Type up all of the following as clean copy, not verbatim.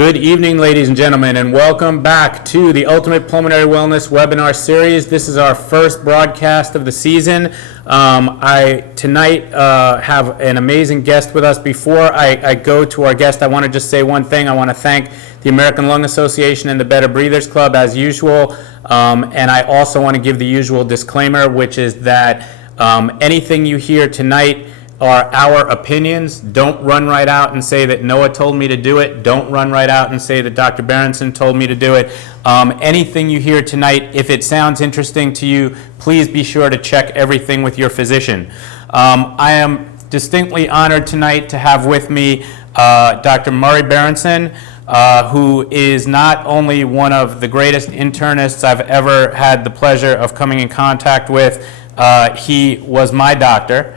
Good evening, ladies and gentlemen, and welcome back to the Ultimate Pulmonary Wellness webinar series. This is our first broadcast of the season. I tonight have an amazing guest with us. Before I go to our guest, I want to just say one thing. I want to thank the American Lung Association and the Better Breathers Club as usual, and I also want to give the usual disclaimer, which is that anything you hear tonight are our opinions. Don't run right out and say that Noah told me to do it. Don't run right out and say that Dr. Berenson told me to do it. Anything you hear tonight, if it sounds interesting to you, please be sure to check everything with your physician. I am distinctly honored tonight to have with me Dr. Murray Berenson, who is not only one of the greatest internists I've ever had the pleasure of coming in contact with. He was my doctor.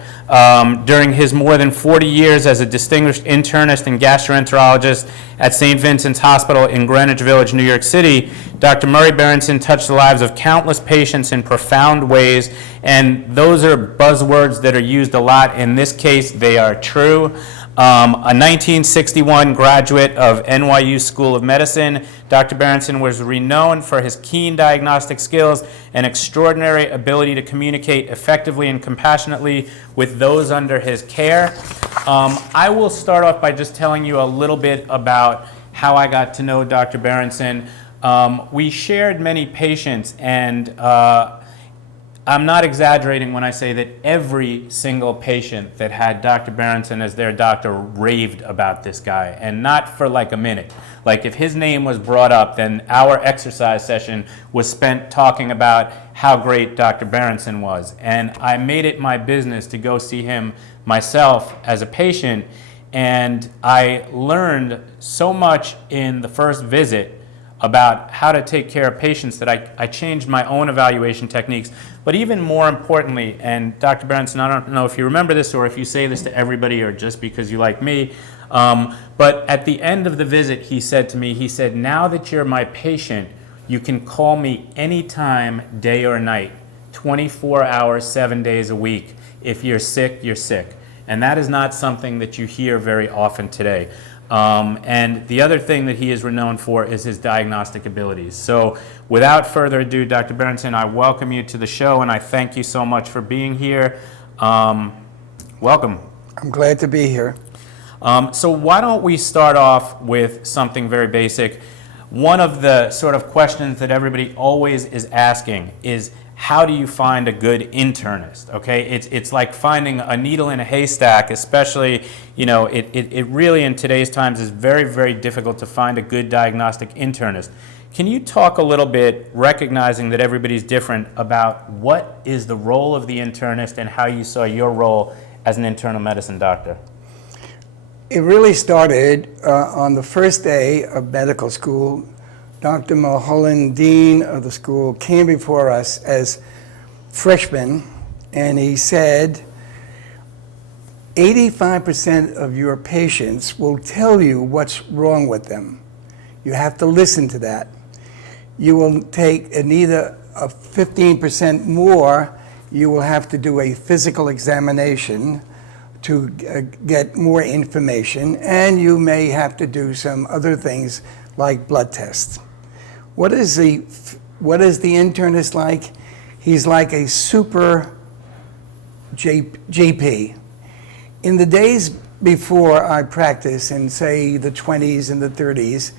During his more than 40 years as a distinguished internist and gastroenterologist at St. Vincent's Hospital in Greenwich Village, New York City, Dr. Murray Berenson touched the lives of countless patients in profound ways, and those are buzzwords that are used a lot. In this case, they are true. A 1961 graduate of NYU School of Medicine, Dr. Berenson was renowned for his keen diagnostic skills and extraordinary ability to communicate effectively and compassionately with those under his care. I will start off by just telling you a little bit about how I got to know Dr. Berenson. We shared many patients, and I'm not exaggerating when I say that every single patient that had Dr. Berenson as their doctor raved about this guy, and not for like a minute. Like if his name was brought up, then our exercise session was spent talking about how great Dr. Berenson was. And I made it my business to go see him myself as a patient, and I learned so much in the first visit about how to take care of patients that I changed my own evaluation techniques. But even more importantly, and Dr. Berenson, I don't know if you remember this or if you say this to everybody or just because you like me, but at the end of the visit, he said to me, he said, now that you're my patient, you can call me anytime, day or night, 24 hours, 7 days a week. If you're sick, you're sick. And that is not something that you hear very often today. And the other thing that he is renowned for is his diagnostic abilities. So without further ado, Dr. Berenson, I welcome you to the show, and I thank you so much for being here. Welcome. I'm glad to be here. So why don't we start off with something very basic. One of the sort of questions that everybody always is asking is, how do you find a good internist? Okay, it's like finding a needle in a haystack, especially, you know, it really in today's times is very, very difficult to find a good diagnostic internist. Can you talk a little bit, recognizing that everybody's different, about what is the role of the internist and how you saw your role as an internal medicine doctor? It really started on the first day of medical school. Dr. Mulholland, dean of the school, came before us as freshmen, and he said, 85% of your patients will tell you what's wrong with them. You have to listen to that. You will take either a 15% more, you will have to do a physical examination to get more information, and you may have to do some other things like blood tests. What is the internist like? He's like a super GP. In the days before I practiced, in say the 20s and the 30s,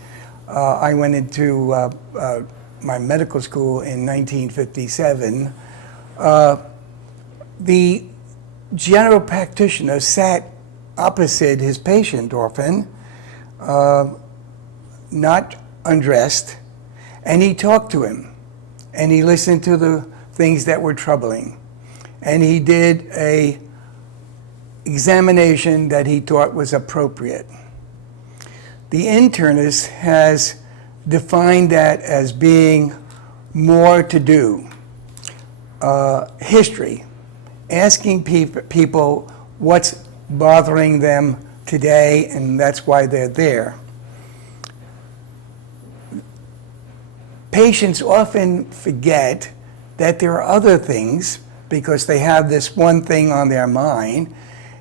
I went into my medical school in 1957. The general practitioner sat opposite his patient often, not undressed, and he talked to him, and he listened to the things that were troubling, and he did a examination that he thought was appropriate. The internist has defined that as being more to do. History, asking people what's bothering them today, and that's why they're there. Patients often forget that there are other things because they have this one thing on their mind,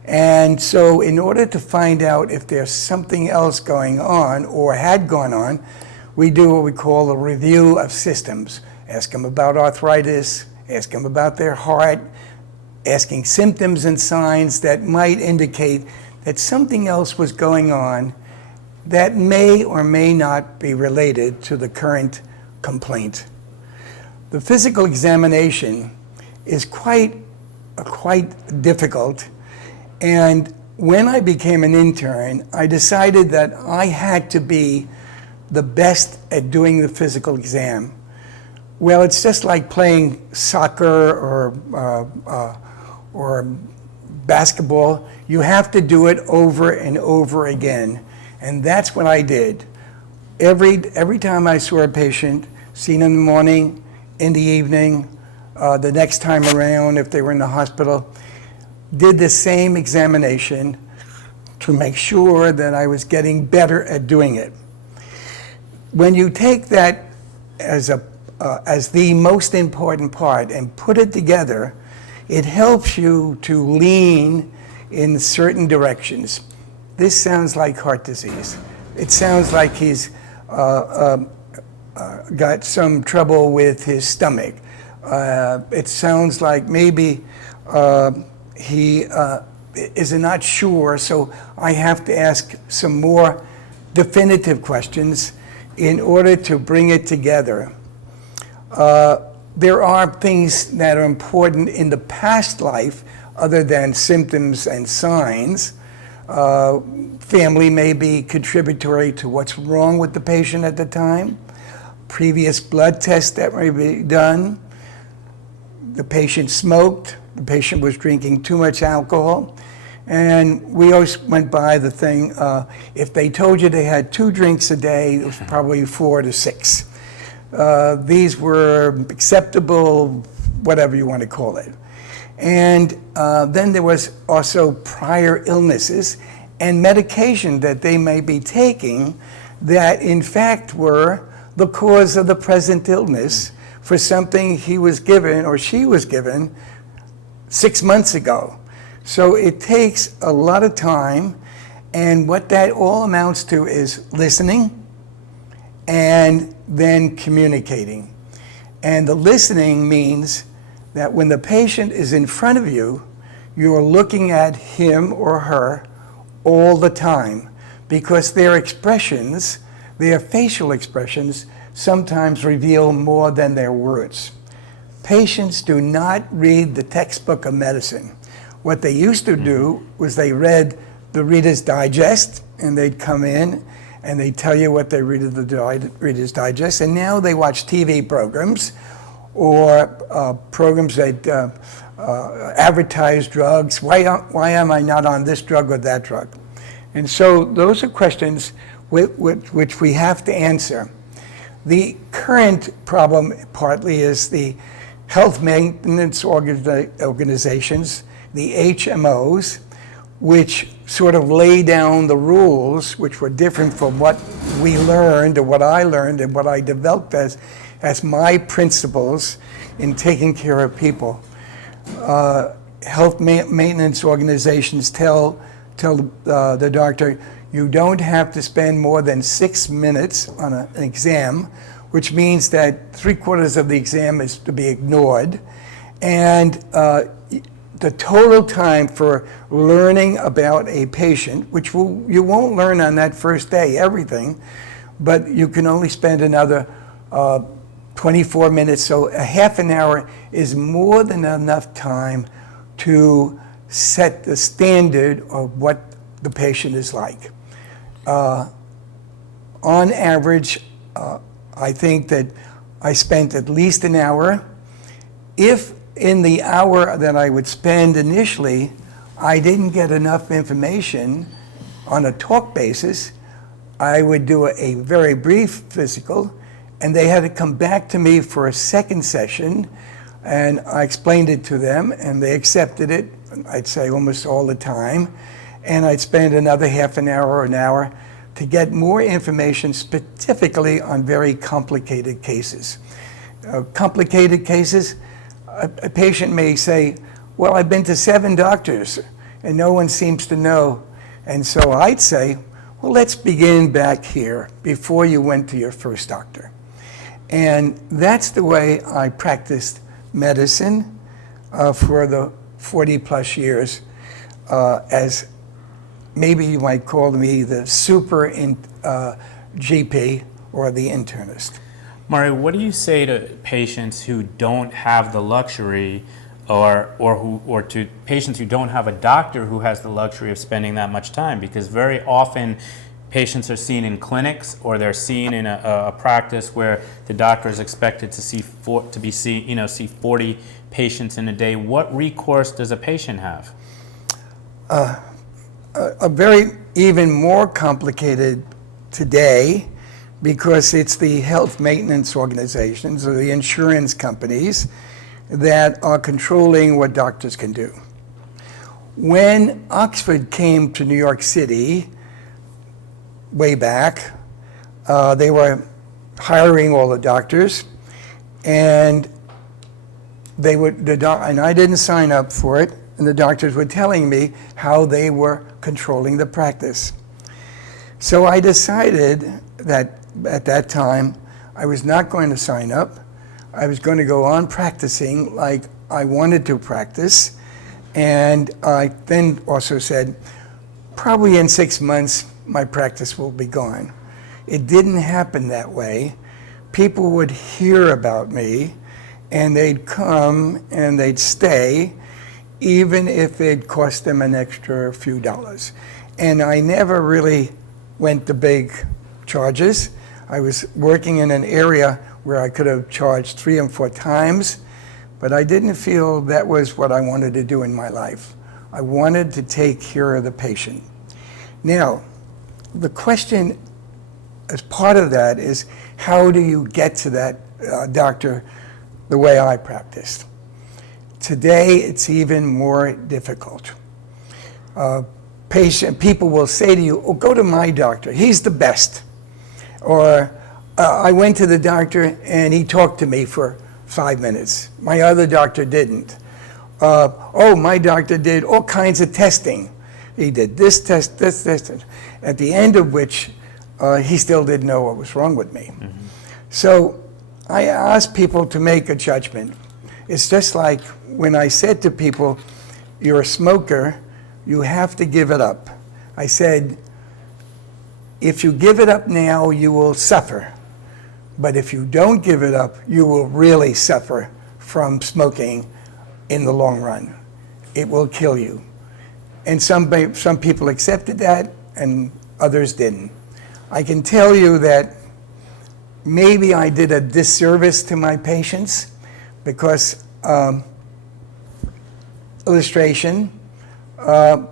And so in order to find out if there's something else going on or had gone on, we do what we call a review of systems. Ask them about arthritis, ask them about their heart, asking symptoms and signs that might indicate that something else was going on that may or may not be related to the current complaint. The physical examination is quite difficult, and when I became an intern, I decided that I had to be the best at doing the physical exam. Well, it's just like playing soccer or basketball. You have to do it over and over again, and that's what I did. Every time I saw a patient, seen in the morning, in the evening, the next time around if they were in the hospital, did the same examination to make sure that I was getting better at doing it. When you take that as the most important part and put it together, it helps you to lean in certain directions. This sounds like heart disease. It sounds like he's got some trouble with his stomach. It sounds like maybe he is not sure, so I have to ask some more definitive questions in order to bring it together. There are things that are important in the past life other than symptoms and signs. Family may be contributory to what's wrong with the patient at the time. Previous blood tests that may be done. The patient smoked. The patient was drinking too much alcohol. And we always went by the thing, if they told you they had 2 drinks a day, it was probably 4 to 6. These were acceptable, whatever you want to call it. And then there was also prior illnesses and medication that they may be taking that in fact were the cause of the present illness for something he was given or she was given 6 months ago. So it takes a lot of time, and what that all amounts to is listening and then communicating. And the listening means that when the patient is in front of you, you're looking at him or her all the time, because their expressions, their facial expressions, sometimes reveal more than their words. Patients do not read the textbook of medicine. What they used to do was they read the Reader's Digest, and they'd come in and they'd tell you what they read in the Reader's Digest, and now they watch TV programs or programs that advertise drugs. Why am I not on this drug or that drug? And so those are questions which we have to answer. The current problem partly is the health maintenance organizations, the HMOs, which sort of lay down the rules, which were different from what we learned or what I learned and what I developed as my principles in taking care of people. Health maintenance organizations tell the doctor, you don't have to spend more than 6 minutes on an exam, which means that 3/4 of the exam is to be ignored. And the total time for learning about a patient, which you won't learn on that first day, everything, but you can only spend another 24 minutes, so a half an hour is more than enough time to set the standard of what the patient is like. On average, I think that I spent at least an hour. If in the hour that I would spend initially, I didn't get enough information on a talk basis, I would do a very brief physical, and they had to come back to me for a second session, and I explained it to them, and they accepted it, I'd say almost all the time, and I'd spend another half an hour or an hour to get more information specifically on very complicated cases. Complicated cases, a patient may say, well, I've been to 7 doctors, and no one seems to know. And so I'd say, well, let's begin back here before you went to your first doctor. And that's the way I practiced medicine for the 40 plus years, as maybe you might call me the super GP or the internist. Murray, what do you say to patients who don't have the luxury, or to patients who don't have a doctor who has the luxury of spending that much time? Because very often patients are seen in clinics, or they're seen in a practice where the doctor is expected to see 40 patients in a day. What recourse does a patient have? A very even more complicated today, because it's the health maintenance organizations or the insurance companies that are controlling what doctors can do. When Oxford came to New York City way back, they were hiring all the doctors, and and I didn't sign up for it, and the doctors were telling me how they were controlling the practice. So I decided that at that time I was not going to sign up. I was going to go on practicing like I wanted to practice. And I then also said, probably in 6 months my practice will be gone. It didn't happen that way. People would hear about me, and they'd come and they'd stay, even if it cost them an extra few dollars. And I never really went to big charges. I was working in an area where I could have charged 3 and 4 times, but I didn't feel that was what I wanted to do in my life. I wanted to take care of the patient. Now, the question as part of that is, how do you get to that doctor the way I practiced? Today, it's even more difficult. People will say to you, oh, go to my doctor, he's the best. Or I went to the doctor and he talked to me for 5 minutes. My other doctor didn't. Oh, my doctor did all kinds of testing. He did this test, this test, at the end of which he still didn't know what was wrong with me. Mm-hmm. So I asked people to make a judgment. It's just like when I said to people, you're a smoker, you have to give it up. I said, if you give it up now, you will suffer. But if you don't give it up, you will really suffer from smoking in the long run. It will kill you. And some people accepted that, and others didn't. I can tell you that maybe I did a disservice to my patients, because illustration,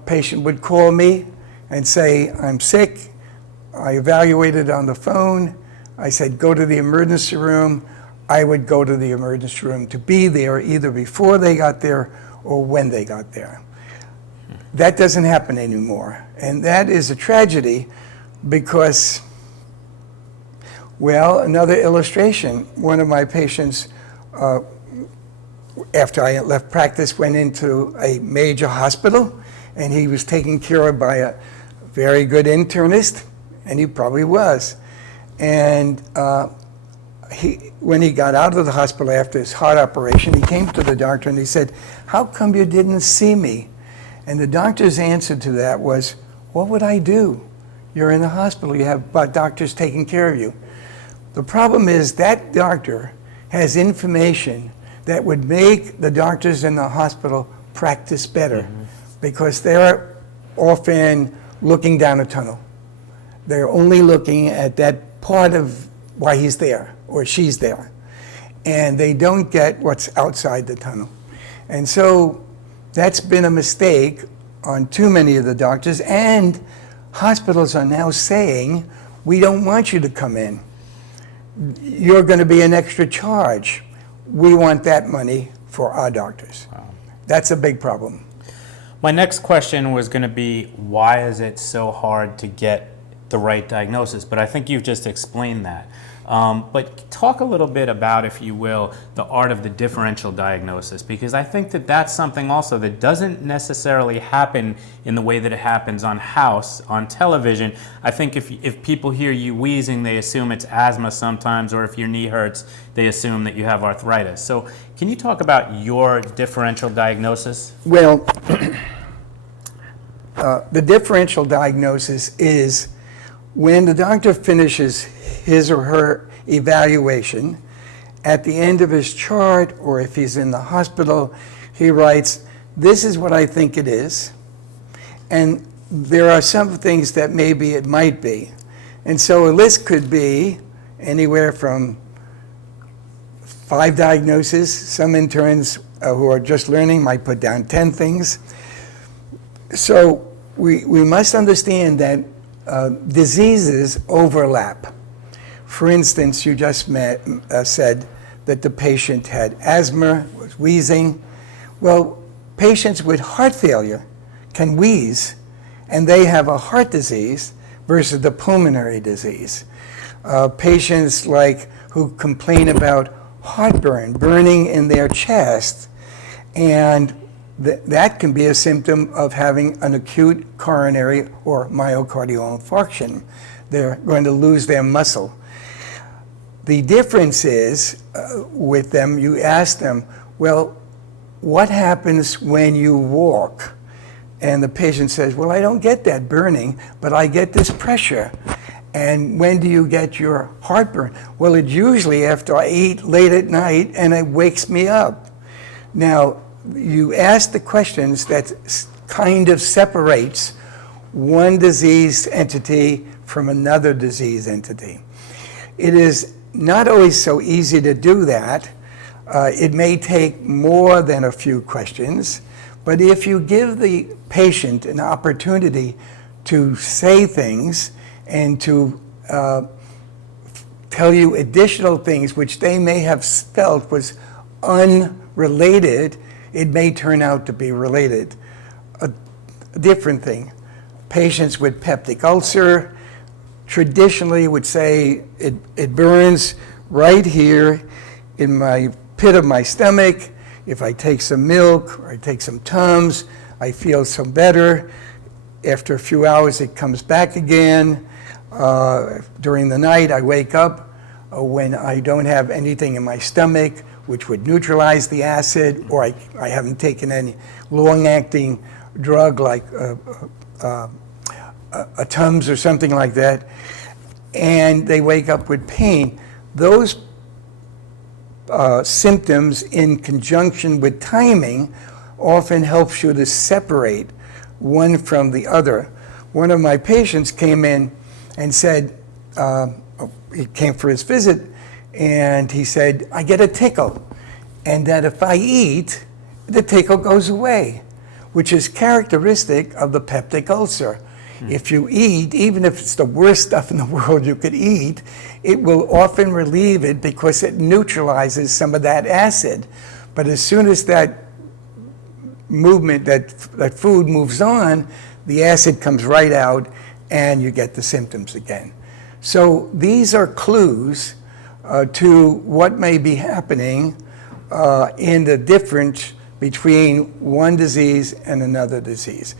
patient would call me and say, I'm sick. I evaluated on the phone. I said, go to the emergency room. I would go to the emergency room to be there either before they got there or when they got there. That doesn't happen anymore. And that is a tragedy because, well, another illustration, one of my patients, after I left practice, went into a major hospital, and he was taken care of by a very good internist, and he probably was. And when he got out of the hospital after his heart operation, he came to the doctor and he said, how come you didn't see me? And the doctor's answer to that was, what would I do? You're in the hospital, you have doctors taking care of you. The problem is that doctor has information that would make the doctors in the hospital practice better, because they're often looking down a tunnel. They're only looking at that part of why he's there or she's there, and they don't get what's outside the tunnel. And so that's been a mistake on too many of the doctors, and hospitals are now saying, we don't want you to come in. You're going to be an extra charge. We want that money for our doctors. Wow. That's a big problem. My next question was going to be, why is it so hard to get the right diagnosis? But I think you've just explained that. But talk a little bit about, if you will, the art of the differential diagnosis, because I think that that's something also that doesn't necessarily happen in the way that it happens on television. I think if people hear you wheezing, they assume it's asthma sometimes, or if your knee hurts, they assume that you have arthritis. So can you talk about your differential diagnosis? Well, the differential diagnosis is when the doctor finishes his or her evaluation, at the end of his chart, or if he's in the hospital, he writes, this is what I think it is, and there are some things that maybe it might be. And so a list could be anywhere from 5 diagnoses. Some interns who are just learning might put down 10 things. So we must understand that diseases overlap. For instance, you just said that the patient had asthma, was wheezing. Well, patients with heart failure can wheeze, and they have a heart disease versus the pulmonary disease. Patients who complain about heartburn, burning in their chest, and that can be a symptom of having an acute coronary or myocardial infarction. They're going to lose their muscle. The difference is with them, you ask them, well, what happens when you walk? And the patient says, well, I don't get that burning, but I get this pressure. And when do you get your heartburn? Well, it's usually after I eat late at night and it wakes me up. Now, you ask the questions that kind of separates one disease entity from another disease entity. It is not always so easy to do that. It may take more than a few questions, but if you give the patient an opportunity to say things and to tell you additional things which they may have felt was unrelated, it may turn out to be related. A different thing, patients with peptic ulcer traditionally would say it burns right here in my pit of my stomach. If I take some milk or I take some Tums, I feel some better. After a few hours, it comes back again. During the night, I wake up when I don't have anything in my stomach which would neutralize the acid, or I haven't taken any long-acting drug like a Tums or something like that, and they wake up with pain. Those symptoms in conjunction with timing often helps you to separate one from the other. One of my patients came in and said, he came for his visit, and he said, I get a tickle, and that if I eat, the tickle goes away, which is characteristic of the peptic ulcer. If you eat, even if it's the worst stuff in the world you could eat, it will often relieve it because it neutralizes some of that acid. But as soon as that movement, that food moves on, the acid comes right out and you get the symptoms again. So these are clues to what may be happening in the difference between one disease and another disease.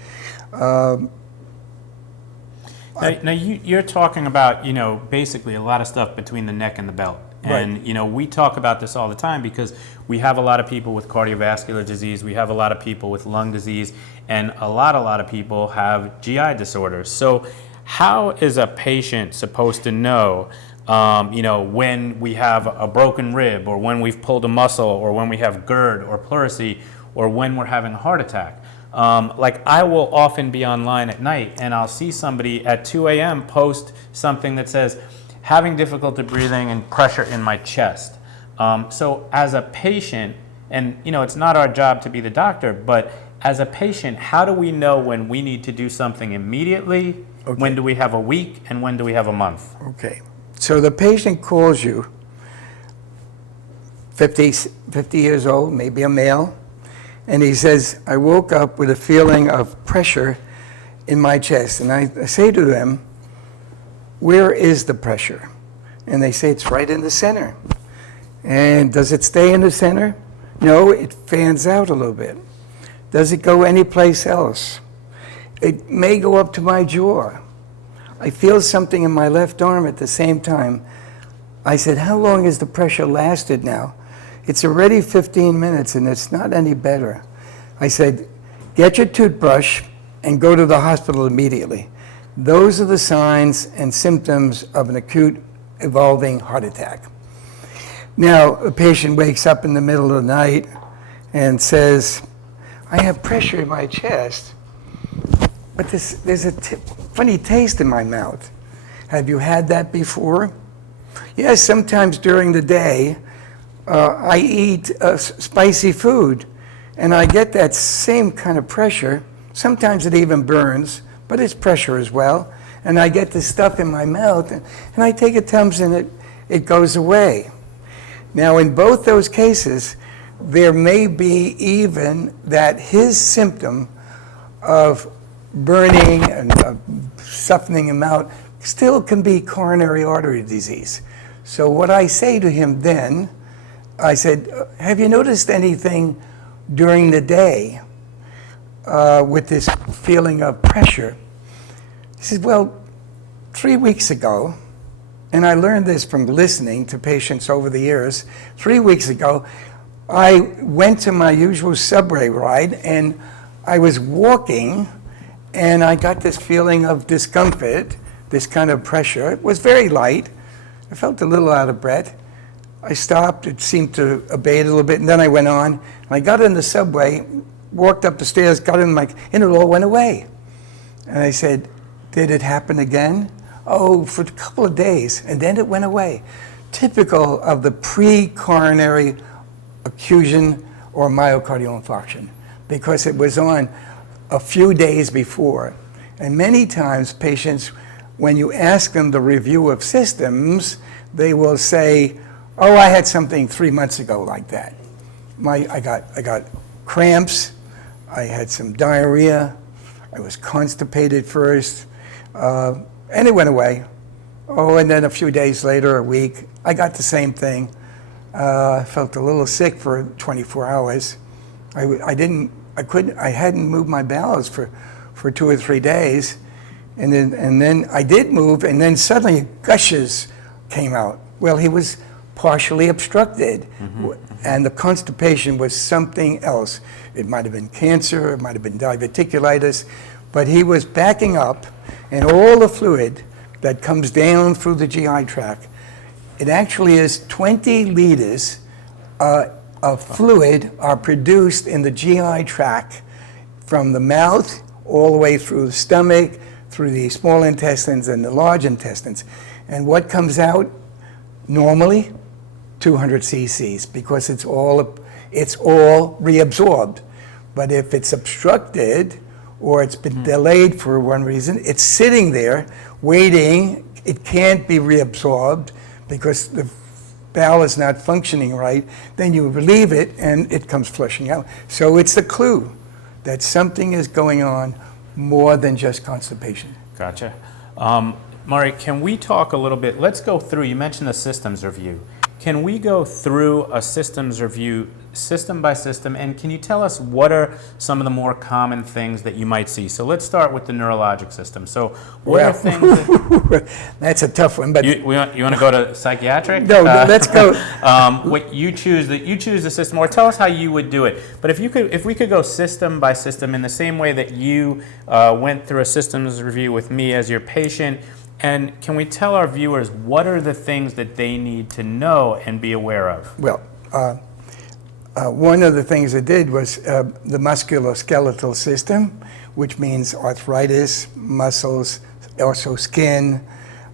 Now you're talking about, basically a lot of stuff between the neck and the belt. And, Right. We talk about this all the time because we have a lot of people with cardiovascular disease, we have a lot of people with lung disease, and a lot of people have GI disorders. So how is a patient supposed to know, when we have a broken rib, or when we've pulled a muscle, or when we have GERD or pleurisy, or when we're having a heart attack? I will often be online at night and I'll see somebody at 2 a.m. post something that says, having difficulty breathing and pressure in my chest. So as a patient, and it's not our job to be the doctor, but as a patient, how do we know when we need to do something immediately? Okay. When do we have a week, and when do we have a month? Okay. So the patient calls you, 50 years old, maybe a male, and he says, I woke up with a feeling of pressure in my chest. And I say to them, where is the pressure? And they say it's right in the center. And does it stay in the center? No, it fans out a little bit. Does it go anyplace else? It may go up to my jaw. I feel something in my left arm at the same time. I said, how long has the pressure lasted now? It's already 15 minutes and it's not any better. I said, get your toothbrush and go to the hospital immediately. Those are the signs and symptoms of an acute evolving heart attack. Now, a patient wakes up in the middle of the night and says, I have pressure in my chest, but there's a funny taste in my mouth. Have you had that before? Yes, sometimes during the day, I eat spicy food, and I get that same kind of pressure. Sometimes it even burns, but it's pressure as well. And I get this stuff in my mouth, and I take a Tums and it goes away. Now, in both those cases, there may be even that his symptom of burning and softening him out still can be coronary artery disease. So what I say to him then, I said, have you noticed anything during the day with this feeling of pressure? He said, well, 3 weeks ago, and I learned this from listening to patients over the years, 3 weeks ago, I went to my usual subway ride and I was walking and I got this feeling of discomfort, this kind of pressure. It was very light. I felt a little out of breath. I stopped, it seemed to abate a little bit, and then I went on. And I got in the subway, walked up the stairs, got in and it all went away. And I said, did it happen again? Oh, for a couple of days, and then it went away. Typical of the pre-coronary occlusion or myocardial infarction, because it was on a few days before. And many times patients, when you ask them the review of systems, they will say, oh, I had something 3 months ago like that. I got cramps, I had some diarrhea, I was constipated first, and it went away. Oh, and then a few days later, a week, I got the same thing. I felt a little sick for 24 hours. I hadn't moved my bowels for 2 or 3 days. And then I did move, and then suddenly gushes came out. Well, he was partially obstructed, and the constipation was something else. It might have been cancer, it might have been diverticulitis, but he was backing up, and all the fluid that comes down through the GI tract, it actually is 20 liters of fluid are produced in the GI tract from the mouth all the way through the stomach, through the small intestines and the large intestines. And what comes out normally? 200 cc's, because it's all reabsorbed. But if it's obstructed or it's been delayed for one reason, it's sitting there waiting. It can't be reabsorbed because the bowel is not functioning right. Then you relieve it and it comes flushing out. So it's a clue that something is going on more than just constipation. Gotcha. Murray, can we talk a little bit, let's go through, you mentioned the systems review. Can we go through a systems review system by system, and can you tell us what are some of the more common things that you might see? So let's start with the neurologic system. So what are things that, that's a tough one, but you want to go to psychiatric? No, let's go. What you choose the system, or tell us how you would do it. But if we could go system by system in the same way that you went through a systems review with me as your patient. And can we tell our viewers what are the things that they need to know and be aware of? Well, one of the things I did was the musculoskeletal system, which means arthritis, muscles, also skin,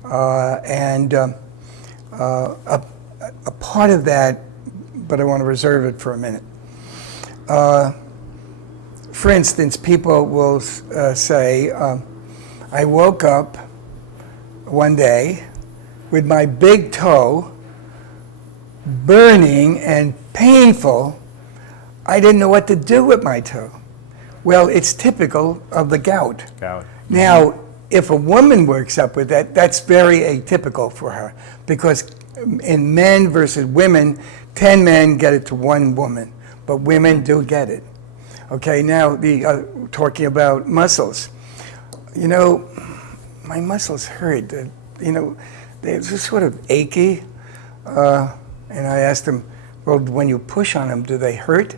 and a part of that, but I want to reserve it for a minute. For instance, people will say, I woke up one day with my big toe burning and painful. I didn't know what to do with my toe. Well, it's typical of the gout. Gout. Now, if a woman works up with that, that's very atypical for her, because in men versus women, 10 men get it to 1 woman, but women do get it. Okay, now talking about muscles. You know, my muscles hurt. You know, they're just sort of achy. And I asked them, well, when you push on them, do they hurt?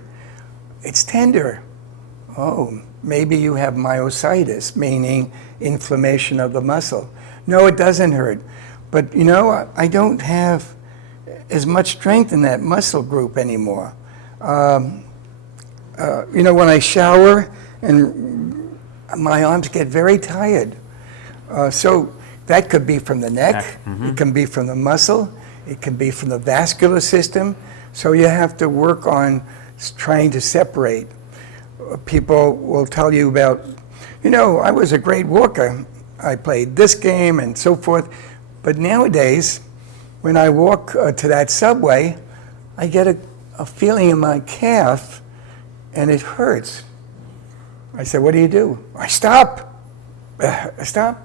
It's tender. Oh, maybe you have myositis, meaning inflammation of the muscle. No, it doesn't hurt. But, you know, I don't have as much strength in that muscle group anymore. You know, when I shower, and my arms get very tired. So that could be from the neck, it can be from the muscle, it can be from the vascular system. So you have to work on trying to separate. People will tell you about, you know, I was a great walker. I played this game and so forth. But nowadays, when I walk to that subway, I get a feeling in my calf and it hurts. I said, what do you do? I stop. I stop.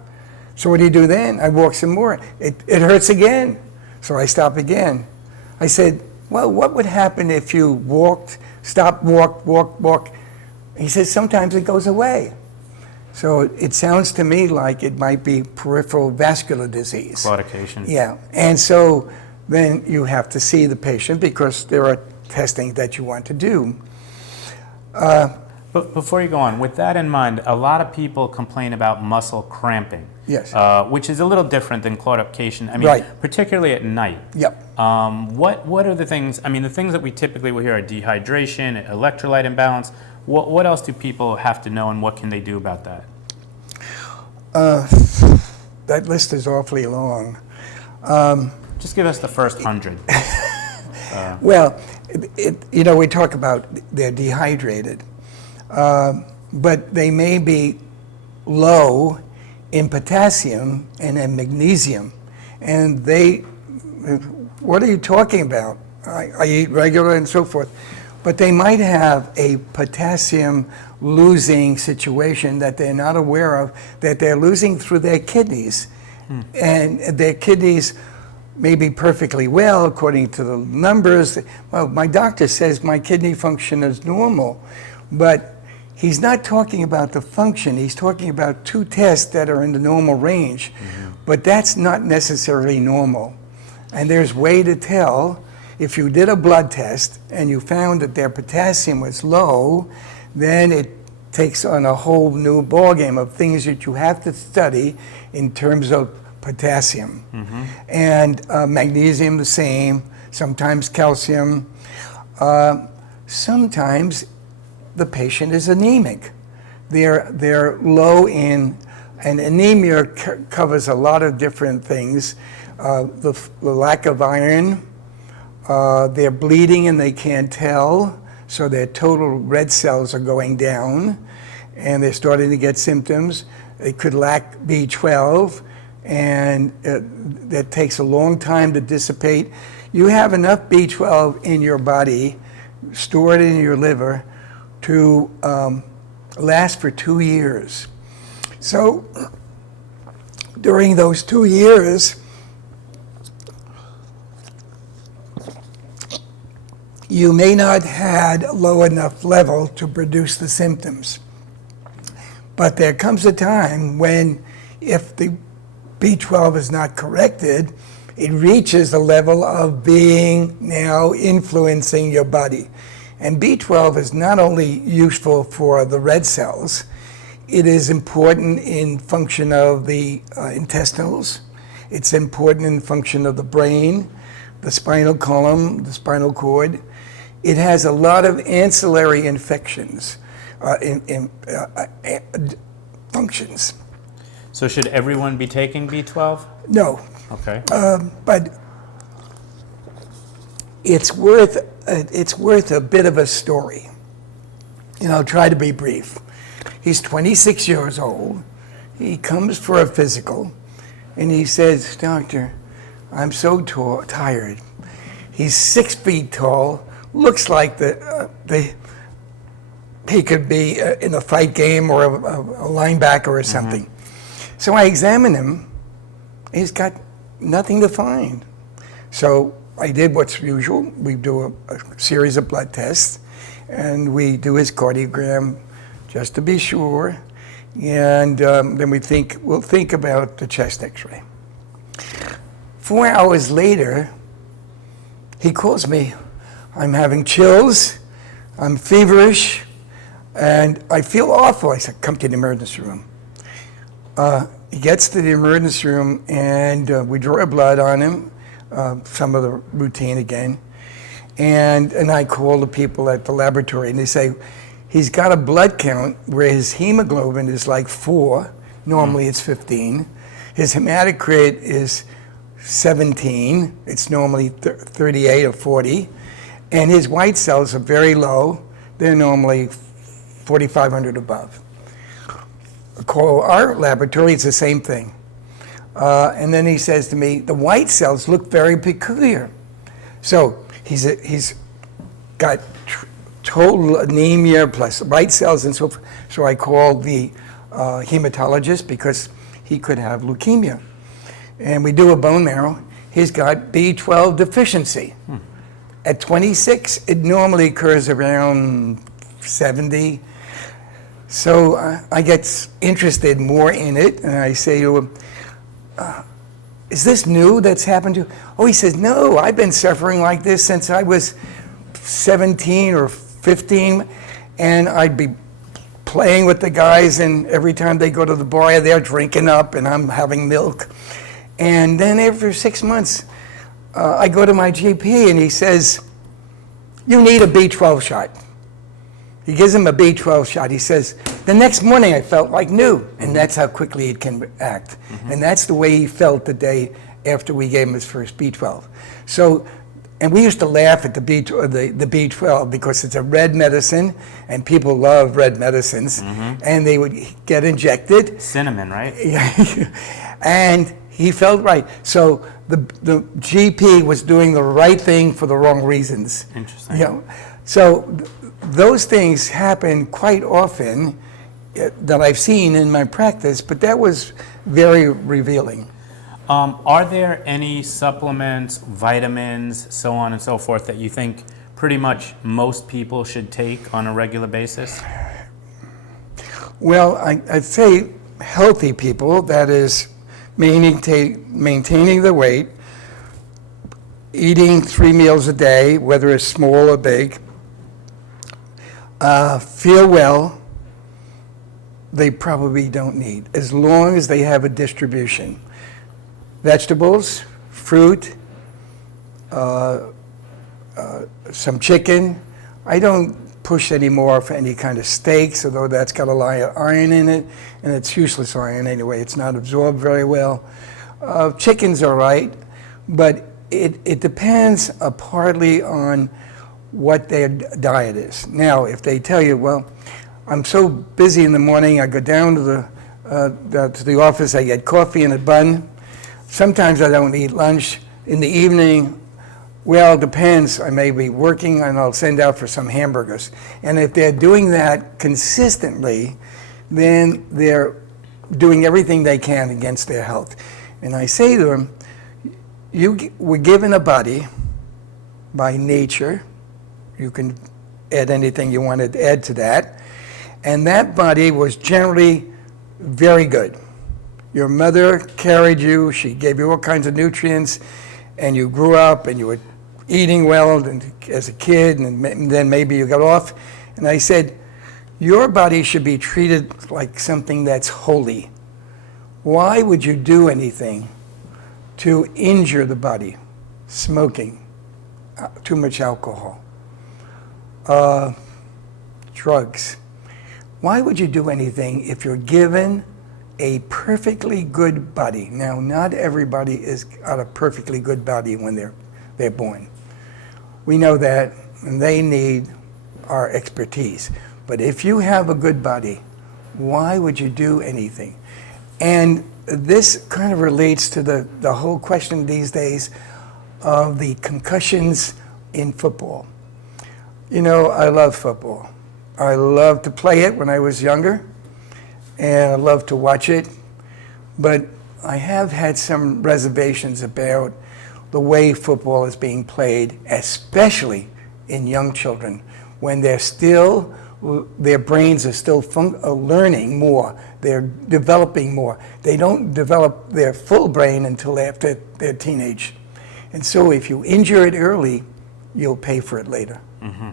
So what do you do then? I walk some more. It hurts again. So I stop again. I said, well, what would happen if you walked, stop, walk? He says, sometimes it goes away. So it sounds to me like it might be peripheral vascular disease. Claudication. Yeah, and so then you have to see the patient because there are testing that you want to do. But before you go on, with that in mind, a lot of people complain about muscle cramping. Yes. Which is a little different than claudication. I mean, Right. particularly at night. Yep. What are the things, I mean, the things that we typically will hear are dehydration, electrolyte imbalance. What else do people have to know and what can they do about that? That list is awfully long. Just give us the first 100. Well, you know, we talk about they're dehydrated, but they may be low in potassium and in magnesium. And what are you talking about? I eat regular and so forth. But they might have a potassium losing situation that they're not aware of, that they're losing through their kidneys. And their kidneys may be perfectly well according to the numbers. Well, my doctor says my kidney function is normal, but he's not talking about the function. He's talking about 2 tests that are in the normal range, but that's not necessarily normal. And there's way to tell. If you did a blood test and you found that their potassium was low, then it takes on a whole new ballgame of things that you have to study in terms of potassium. And magnesium the same, sometimes calcium. Sometimes the patient is anemic. They're low in, and anemia covers a lot of different things. The lack of iron, they're bleeding and they can't tell, so their total red cells are going down and they're starting to get symptoms. They could lack B12 and that takes a long time to dissipate. You have enough B12 in your body, stored in your liver, to last for 2 years. So during those 2 years, you may not had a low enough level to produce the symptoms. But there comes a time when, if the B12 is not corrected, it reaches the level of being now influencing your body. And B12 is not only useful for the red cells, it is important in function of the intestines, it's important in function of the brain, the spinal column, the spinal cord. It has a lot of ancillary infections, functions. So should everyone be taking B12? No. Okay. But it's worth a bit of a story. And I'll try to be brief. He's 26 years old. He comes for a physical, and he says, "Doctor, I'm so tired." He's 6 feet tall. Looks like he could be in a fight game or a linebacker or something. So I examine him. He's got nothing to find. So I did what's usual. We do a series of blood tests, and we do his cardiogram just to be sure. And then we'll think about the chest X-ray. 4 hours later, he calls me. I'm having chills, I'm feverish, and I feel awful. I said, come to the emergency room. He gets to the emergency room, and we draw blood on him, some of the routine again. And I call the people at the laboratory, and they say, he's got a blood count where his hemoglobin is like 4. Normally it's 15. His hematocrit is 17. It's normally 38 or 40. And his white cells are very low. They're normally 4,500 above. Call our laboratory, it's the same thing. And then he says to me, the white cells look very peculiar. So he's got total anemia plus white cells and so forth. So I called the hematologist because he could have leukemia. And we do a bone marrow. He's got B12 deficiency. At 26, it normally occurs around 70. So I get interested more in it, and I say to him, is this new that's happened to you? Oh, he says, no, I've been suffering like this since I was 17 or 15, and I'd be playing with the guys, and every time they go to the bar, they're drinking up, and I'm having milk. And then after 6 months, I go to my GP, and he says, you need a B12 shot. He gives him a B12 shot. He says, the next morning I felt like new, and that's how quickly it can act. And that's the way he felt the day after we gave him his first B12. So, and we used to laugh at the B12 because it's a red medicine, and people love red medicines, and they would get injected. Cinnamon, right? Yeah. And he felt right. So the GP was doing the right thing for the wrong reasons. Interesting. You know, so those things happen quite often that I've seen in my practice, but that was very revealing. Are there any supplements, vitamins, so on and so forth, that you think pretty much most people should take on a regular basis? Well, I'd say healthy people, that is maintaining the weight, eating 3 meals a day, whether it's small or big, feel well, they probably don't need, as long as they have a distribution. Vegetables, fruit, some chicken. I don't push anymore for any kind of steaks, although that's got a lot of iron in it, and it's useless iron anyway. It's not absorbed very well. Chicken's all right, but it depends partly on what their diet is. Now, if they tell you, well, I'm so busy in the morning, I go down to the office, I get coffee and a bun. Sometimes I don't eat lunch. In the evening, well, it depends. I may be working and I'll send out for some hamburgers. And if they're doing that consistently, then they're doing everything they can against their health. And I say to them, you were given a body by nature. You can add anything you want to add to that. And that body was generally very good. Your mother carried you, she gave you all kinds of nutrients, and you grew up and you were eating well as a kid, and then maybe you got off. And I said, your body should be treated like something that's holy. Why would you do anything to injure the body? Smoking, too much alcohol, drugs. Why would you do anything if you're given a perfectly good body? Now, not everybody is got a perfectly good body when they're born. We know that, and they need our expertise. But if you have a good body, why would you do anything? And this kind of relates to the whole question these days of the concussions in football. You know, I love football. I loved to play it when I was younger, and I love to watch it. but I have had some reservations about the way football is being played, especially in young children, when their brains are still learning more, they're developing more. They don't develop their full brain until after their teenage. And so if you injure it early, you'll pay for it later. Mm-hmm.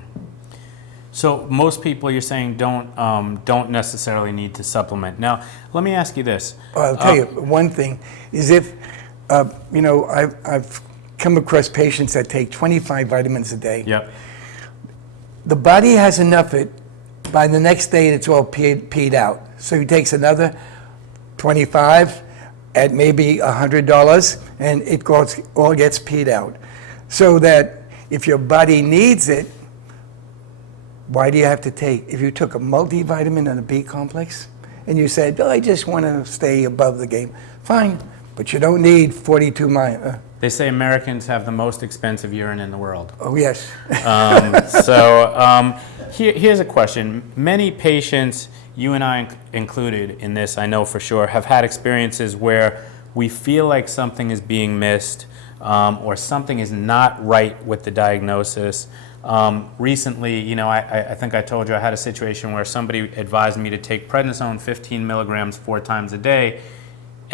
So most people, you're saying, don't necessarily need to supplement. Now, let me ask you this. I'll tell you one thing is if, I've come across patients that take 25 vitamins a day. Yep. The body has enough of it. By the next day, it's all peed out. So he takes another 25 at maybe $100, and it all gets peed out. So that if your body needs it, why do you have to take? If you took a multivitamin and a B complex, and you said, I just want to stay above the game, fine, but you don't need 42 miles. They say Americans have the most expensive urine in the world. Oh, yes. Here's a question. Many patients, you and I included in this, I know for sure, have had experiences where we feel like something is being missed or something is not right with the diagnosis. Recently, I think I told you I had a situation where somebody advised me to take prednisone 15 milligrams 4 times a day,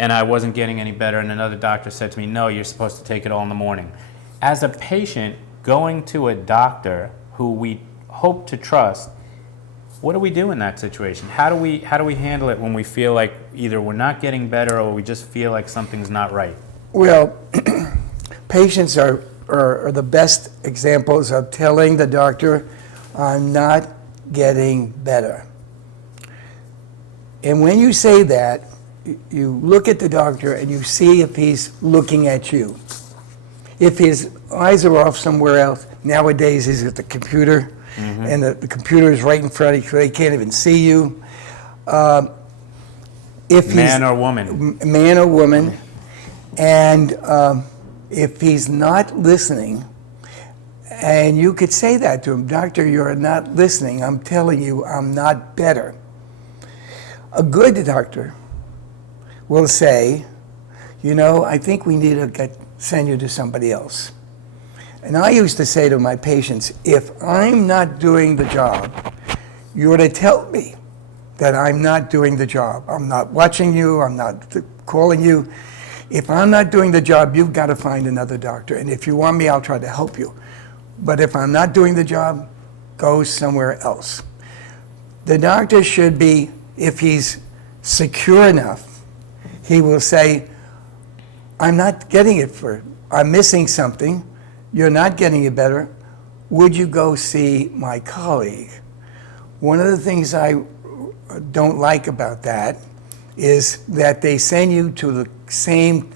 and I wasn't getting any better, and another doctor said to me, no, you're supposed to take it all in the morning. As a patient going to a doctor who we hope to trust, what do we do in that situation? How do we handle it when we feel like either we're not getting better or we just feel like something's not right? Well, patients are the best examples of telling the doctor, I'm not getting better. And when you say that, you look at the doctor and you see if he's looking at you. If his eyes are off somewhere else, nowadays he's at the computer, and the computer is right in front of you, so he can't even see you. If man or woman. Man or woman. And if he's not listening, and you could say that to him, doctor, you're not listening, I'm telling you I'm not better. A good doctor will say, I think we need to send you to somebody else. And I used to say to my patients, if I'm not doing the job, you're to tell me that I'm not doing the job. I'm not watching you, I'm not calling you. If I'm not doing the job, you've got to find another doctor. And if you want me, I'll try to help you. But if I'm not doing the job, go somewhere else. The doctor should be, if he's secure enough, he will say, I'm not getting it I'm missing something. You're not getting it better. Would you go see my colleague? One of the things I don't like about that is that they send you to the same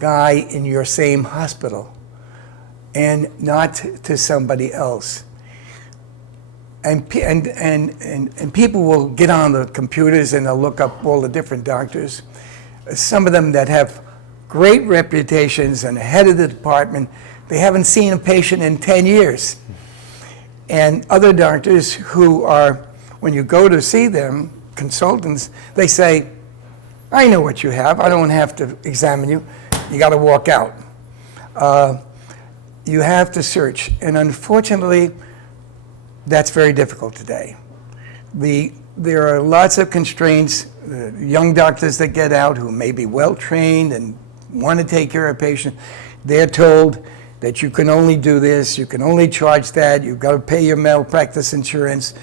guy in your same hospital and not to somebody else. And people will get on the computers and they'll look up all the different doctors. Some of them that have great reputations and head of the department, they haven't seen a patient in 10 years. And other doctors who are, when you go to see them, consultants, they say, I know what you have, I don't have to examine you, you got to walk out. You have to search, and unfortunately, that's very difficult today. There are lots of constraints, young doctors that get out who may be well-trained and want to take care of a patient, they're told that you can only do this, you can only charge that, you've got to pay your malpractice insurance.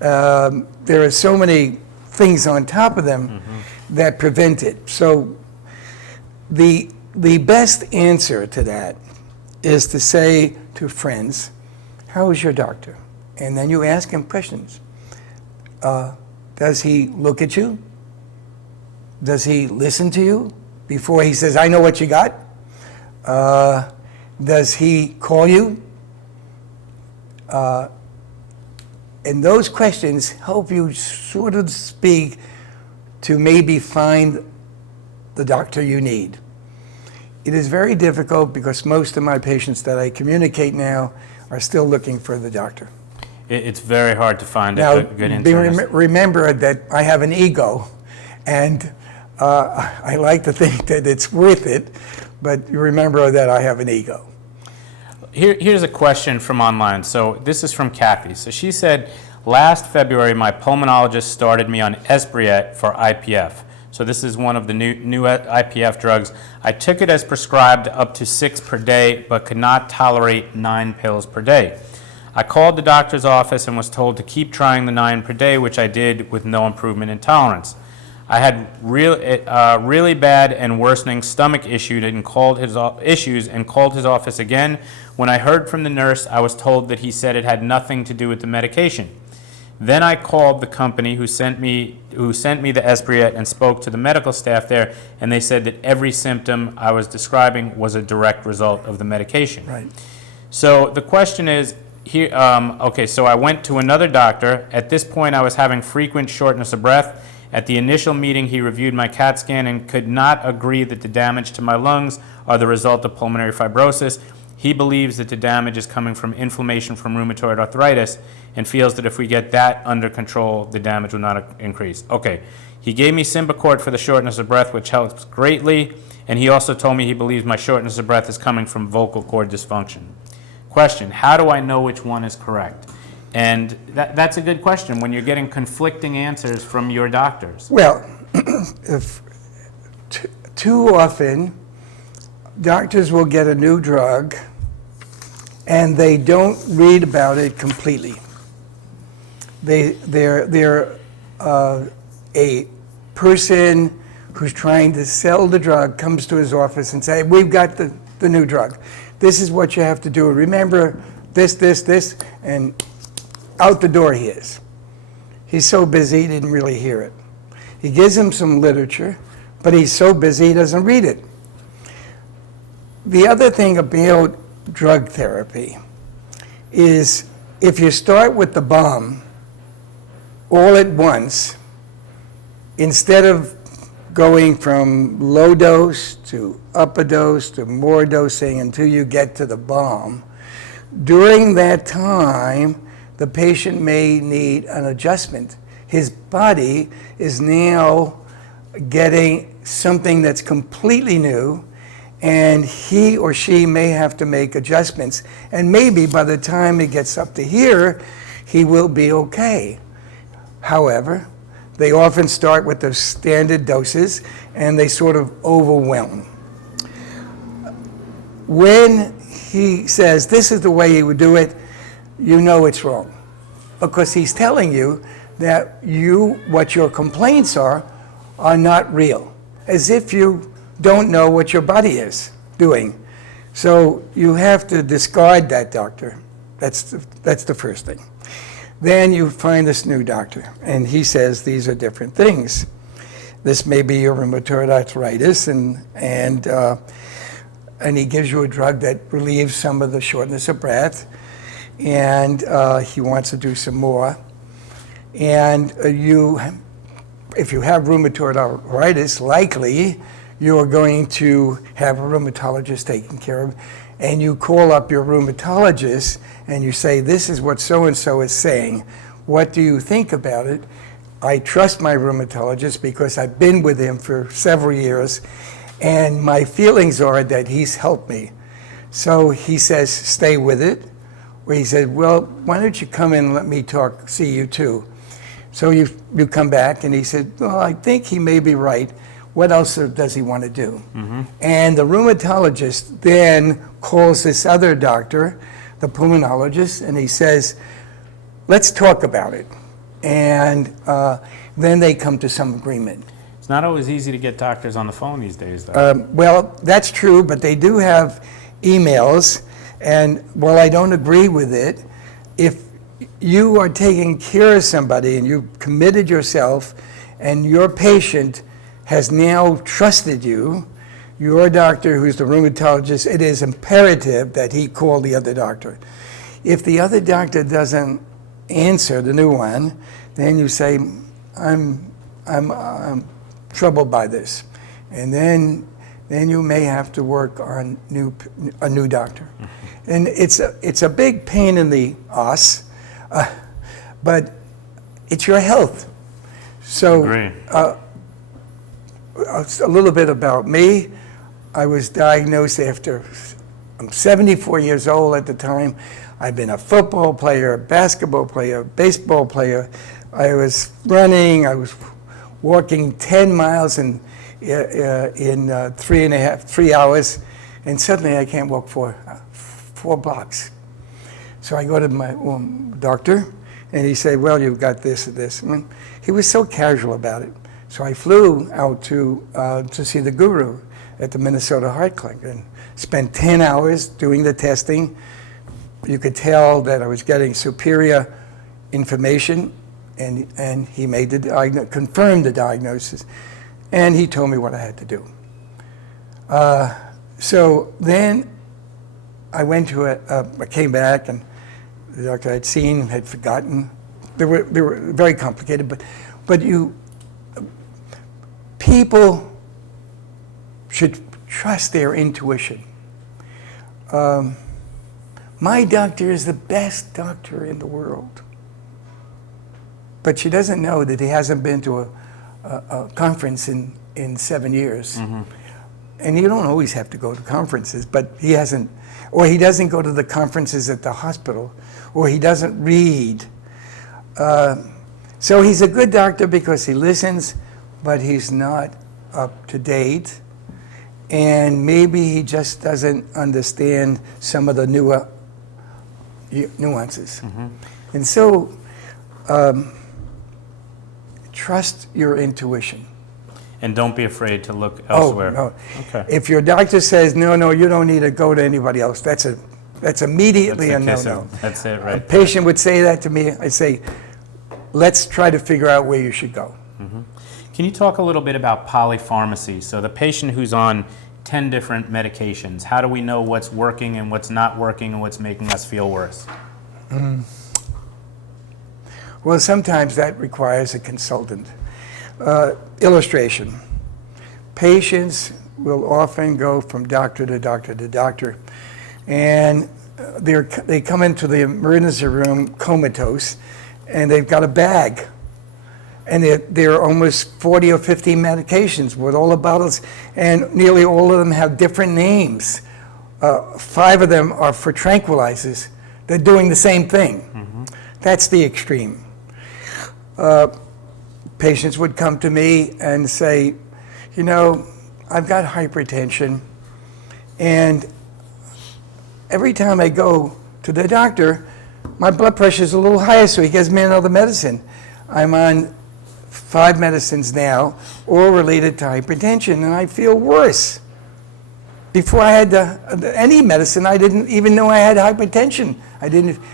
There are so many things on top of them that prevent it. So the best answer to that is to say to friends, how is your doctor? And then you ask him questions. Does he look at you? Does he listen to you before he says, I know what you got? Does he call you? And those questions help you sort of speak to maybe find the doctor you need. It is very difficult because most of my patients that I communicate now are still looking for the doctor. It's very hard to find a good internist. Remember that I have an ego, and I like to think that it's worth it, but you remember that I have an ego. Here's a question from online. So this is from Kathy. So she said, last February, my pulmonologist started me on Esbriet for IPF. So this is one of the new IPF drugs. I took it as prescribed up to 6 per day, but could not tolerate 9 pills per day. I called the doctor's office and was told to keep trying the 9 per day, which I did with no improvement in tolerance. I had really bad and worsening stomach issues and called his office again. When I heard from the nurse, I was told that he said it had nothing to do with the medication. Then I called the company who sent me the Esbriet and spoke to the medical staff there, and they said that every symptom I was describing was a direct result of the medication. Right. So the question is, here, okay, so I went to another doctor. At this point, I was having frequent shortness of breath. At the initial meeting, he reviewed my CAT scan and could not agree that the damage to my lungs are the result of pulmonary fibrosis. He believes that the damage is coming from inflammation from rheumatoid arthritis and feels that if we get that under control, the damage will not increase. Okay, he gave me Symbicort for the shortness of breath, which helps greatly, and he also told me he believes my shortness of breath is coming from vocal cord dysfunction. Question, how do I know which one is correct? And that's a good question when you're getting conflicting answers from your doctors. Well, if too often, doctors will get a new drug and they don't read about it completely. They're a person who's trying to sell the drug comes to his office and say, we've got the new drug. This is what you have to do. Remember this, and out the door he is. He's so busy he didn't really hear it. He gives him some literature, but he's so busy he doesn't read it. The other thing about drug therapy is if you start with the bomb all at once, instead of going from low dose to up a dose to more dosing until you get to the bomb, during that time, the patient may need an adjustment. His body is now getting something that's completely new, and he or she may have to make adjustments. And maybe by the time it gets up to here, he will be okay. However, they often start with the standard doses, and they sort of overwhelm. When he says, this is the way he would do it, you know it's wrong. Because he's telling you that what your complaints are not real. As if you don't know what your body is doing. So you have to discard that doctor. That's the first thing. Then you find this new doctor, and he says these are different things. This may be your rheumatoid arthritis, and he gives you a drug that relieves some of the shortness of breath, and he wants to do some more. And if you have rheumatoid arthritis, likely you're going to have a rheumatologist taking care of, and you call up your rheumatologist and you say, this is what so-and-so is saying. What do you think about it? I trust my rheumatologist because I've been with him for several years, and my feelings are that he's helped me. So he says, stay with it. Or he said, well, why don't you come in and let me see you too. So you come back, and he said, well, I think he may be right. What else does he want to do? Mm-hmm. And the rheumatologist then calls this other doctor, the pulmonologist, and he says, let's talk about it. And then they come to some agreement. It's not always easy to get doctors on the phone these days, though. Well, that's true, but they do have emails. And while I don't agree with it, if you are taking care of somebody and you've committed yourself and your patient has now trusted you, your doctor who's the rheumatologist, it is imperative that he call the other doctor. If the other doctor doesn't answer, the new one, then you say, I'm troubled by this. And then you may have to work on a new doctor. And it's a big pain in the ass, but it's your health. So a little bit about me. I was diagnosed I'm 74 years old at the time. I've been a football player, basketball player, baseball player. I was running, I was walking 10 miles in 3 hours, and suddenly I can't walk 4 blocks. So I go to my doctor, and he said, well, you've got this and this. And he was so casual about it. So I flew out to see the guru at the Minnesota Heart Clinic and spent 10 hours doing the testing. You could tell that I was getting superior information, and he made confirmed the diagnosis, and he told me what I had to do. So then I went to I came back, and the doctor I'd seen had forgotten. They were very complicated, but people should trust their intuition. My doctor is the best doctor in the world, but she doesn't know that he hasn't been to a conference in 7 years. Mm-hmm. And you don't always have to go to conferences, but he hasn't, or he doesn't go to the conferences at the hospital, or he doesn't read. So he's a good doctor because he listens, but he's not up to date. And maybe he just doesn't understand some of the newer nuances. Mm-hmm. And so, trust your intuition. And don't be afraid to look elsewhere. Oh, no. Okay. If your doctor says, no, you don't need to go to anybody else, that's immediately a no-no. That's it, right? A patient would say that to me. I say, let's try to figure out where you should go. Mm-hmm. Can you talk a little bit about polypharmacy? So the patient who's on 10 different medications, how do we know what's working and what's not working and what's making us feel worse? Well, sometimes that requires a consultant. Illustration. Patients will often go from doctor to doctor to doctor, and they come into the emergency room comatose, and they've got a bag. And there are almost 40 or 50 medications with all the bottles, and nearly all of them have different names. 5 of them are for tranquilizers. They're doing the same thing. Mm-hmm. That's the extreme. Patients would come to me and say, I've got hypertension, and every time I go to the doctor, my blood pressure is a little higher, so he gives me another medicine. I'm on 5 medicines now, all related to hypertension, and I feel worse. Before I had any medicine, I didn't even know I had hypertension.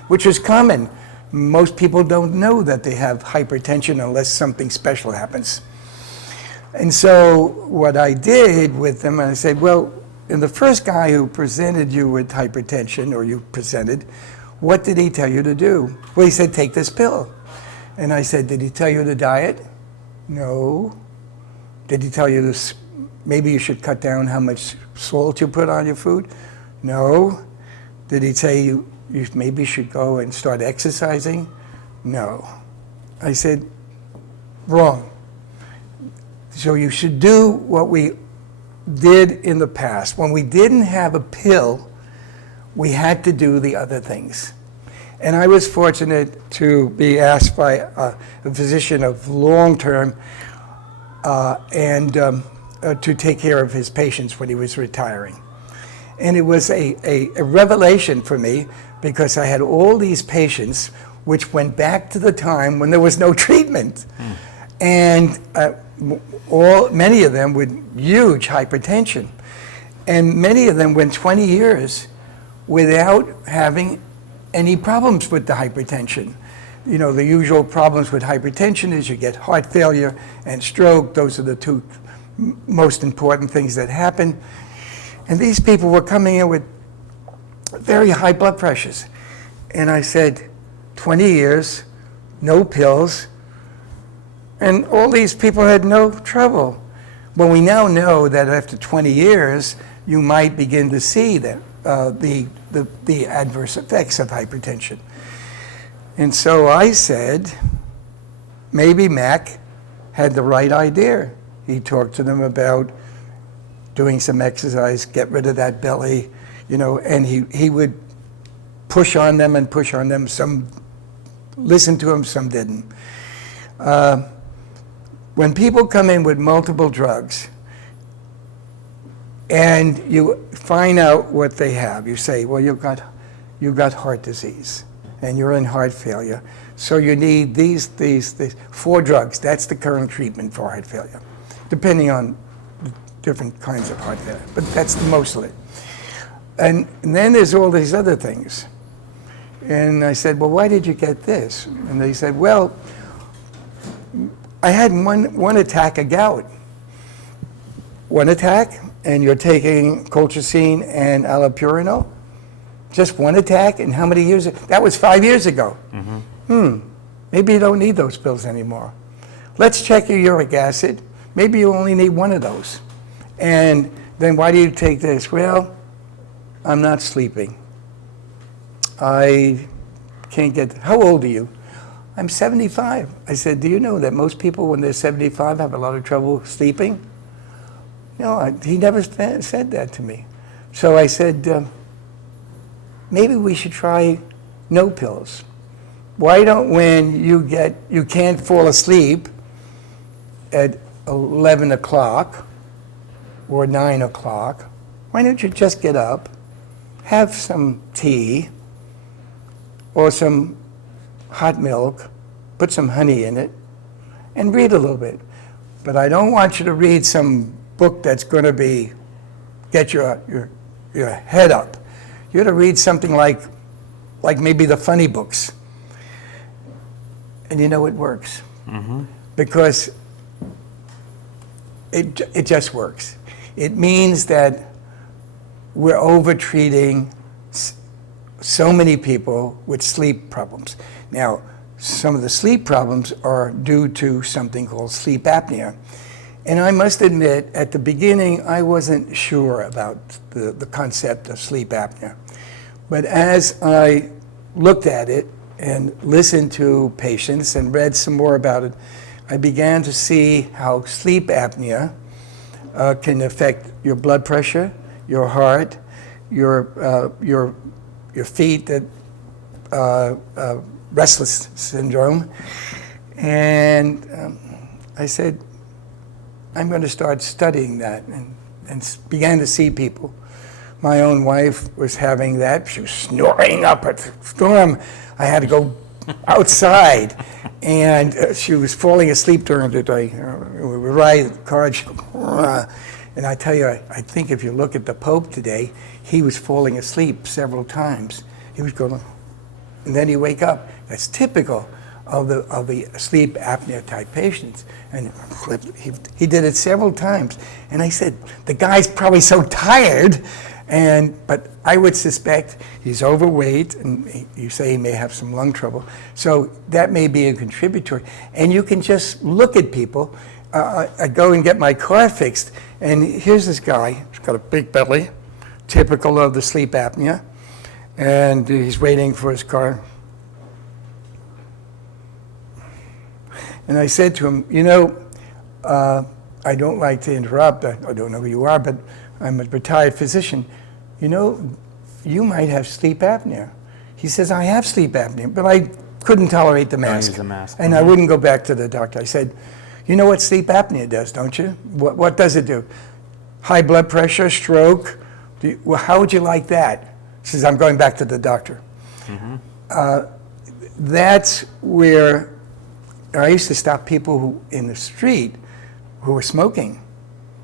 Which is common. Most people don't know that they have hypertension unless something special happens. And so what I did with them, I said, well, in the first guy who presented you with hypertension, or you presented, what did he tell you to do? Well, he said, take this pill. And I said, did he tell you to diet? No. Did he tell you maybe you should cut down how much salt you put on your food? No. Did he say you maybe should go and start exercising? No. I said, wrong. So you should do what we did in the past. When we didn't have a pill, we had to do the other things. And I was fortunate to be asked by a physician of long-term to take care of his patients when he was retiring. And it was a revelation for me, because I had all these patients which went back to the time when there was no treatment. And many of them with huge hypertension. And many of them went 20 years without having any problems with the hypertension. The usual problems with hypertension is you get heart failure and stroke. Those are the 2 most important things that happen. And these people were coming in with very high blood pressures. And I said, 20 years, no pills, and all these people had no trouble. Well, we now know that after 20 years, you might begin to see that the adverse effects of hypertension. And so I said, maybe Mac had the right idea. He talked to them about doing some exercise, get rid of that belly, and he would push on them and push on them. Some listened to him, some didn't. When people come in with multiple drugs and you find out what they have, you say, well, you've got heart disease and you're in heart failure, so you need these 4 drugs. That's the current treatment for heart failure, depending on different kinds of heart failure, but that's most of it. And then there's all these other things. And I said, well, why did you get this? And they said, well, I had one attack of gout. One attack, and you're taking colchicine and allopurinol? Just one attack, and how many years? That was 5 years ago. Maybe you don't need those pills anymore. Let's check your uric acid. Maybe you only need one of those. And then why do you take this? Well, I'm not sleeping. I can't get, how old are you? I'm 75. I said, do you know that most people when they're 75 have a lot of trouble sleeping? He never said that to me. So I said, maybe we should try no pills. Why don't, when you can't fall asleep at 11 o'clock or 9 o'clock, why don't you just get up, have some tea or some hot milk, put some honey in it, and read a little bit. But I don't want you to read some book that's going to get your head up. You're to read something like maybe the funny books. And it works. Because it just works. It means that we're over-treating so many people with sleep problems. Now, some of the sleep problems are due to something called sleep apnea. And I must admit, at the beginning, I wasn't sure about the concept of sleep apnea. But as I looked at it and listened to patients and read some more about it, I began to see how sleep apnea can affect your blood pressure, your heart, your feet, that restless syndrome. And I said, I'm going to start studying that, and began to see people. My own wife was having that. She was snoring up a storm. I had to go outside, and she was falling asleep during the day. We were riding the car, and she go, and I tell you, I think if you look at the Pope today, he was falling asleep several times. He was going, and then he'd wake up. That's typical of the sleep apnea type patients. And he did it several times. And I said, the guy's probably so tired, but I would suspect he's overweight, and you say he may have some lung trouble. So that may be a contributory. And you can just look at people. I go and get my car fixed, and here's this guy. He's got a big belly, typical of the sleep apnea. And he's waiting for his car. And I said to him, I don't like to interrupt. I don't know who you are, but I'm a retired physician. You might have sleep apnea. He says, I have sleep apnea, but I couldn't tolerate the mask. And I wouldn't go back to the doctor. I said, you know what sleep apnea does, don't you? What does it do? High blood pressure, stroke. How would you like that? He says, I'm going back to the doctor. That's where I used to stop people in the street who were smoking.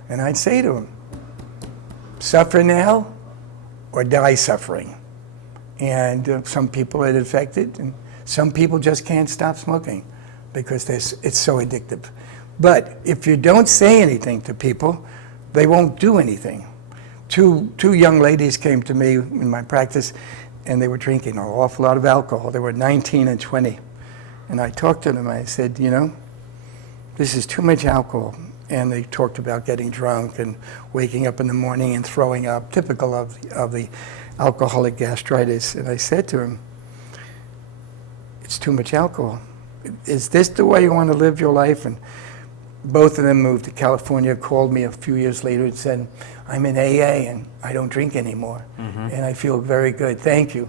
And I'd say to them, suffer now or die suffering. And some people it affected, and some people just can't stop smoking because it's so addictive. But if you don't say anything to people, they won't do anything. Two young ladies came to me in my practice, and they were drinking an awful lot of alcohol. They were 19 and 20. And I talked to them, I said, this is too much alcohol. And they talked about getting drunk and waking up in the morning and throwing up, typical of the alcoholic gastritis. And I said to him, it's too much alcohol. Is this the way you want to live your life? And both of them moved to California, called me a few years later and said, I'm in AA and I don't drink anymore. And I feel very good, thank you.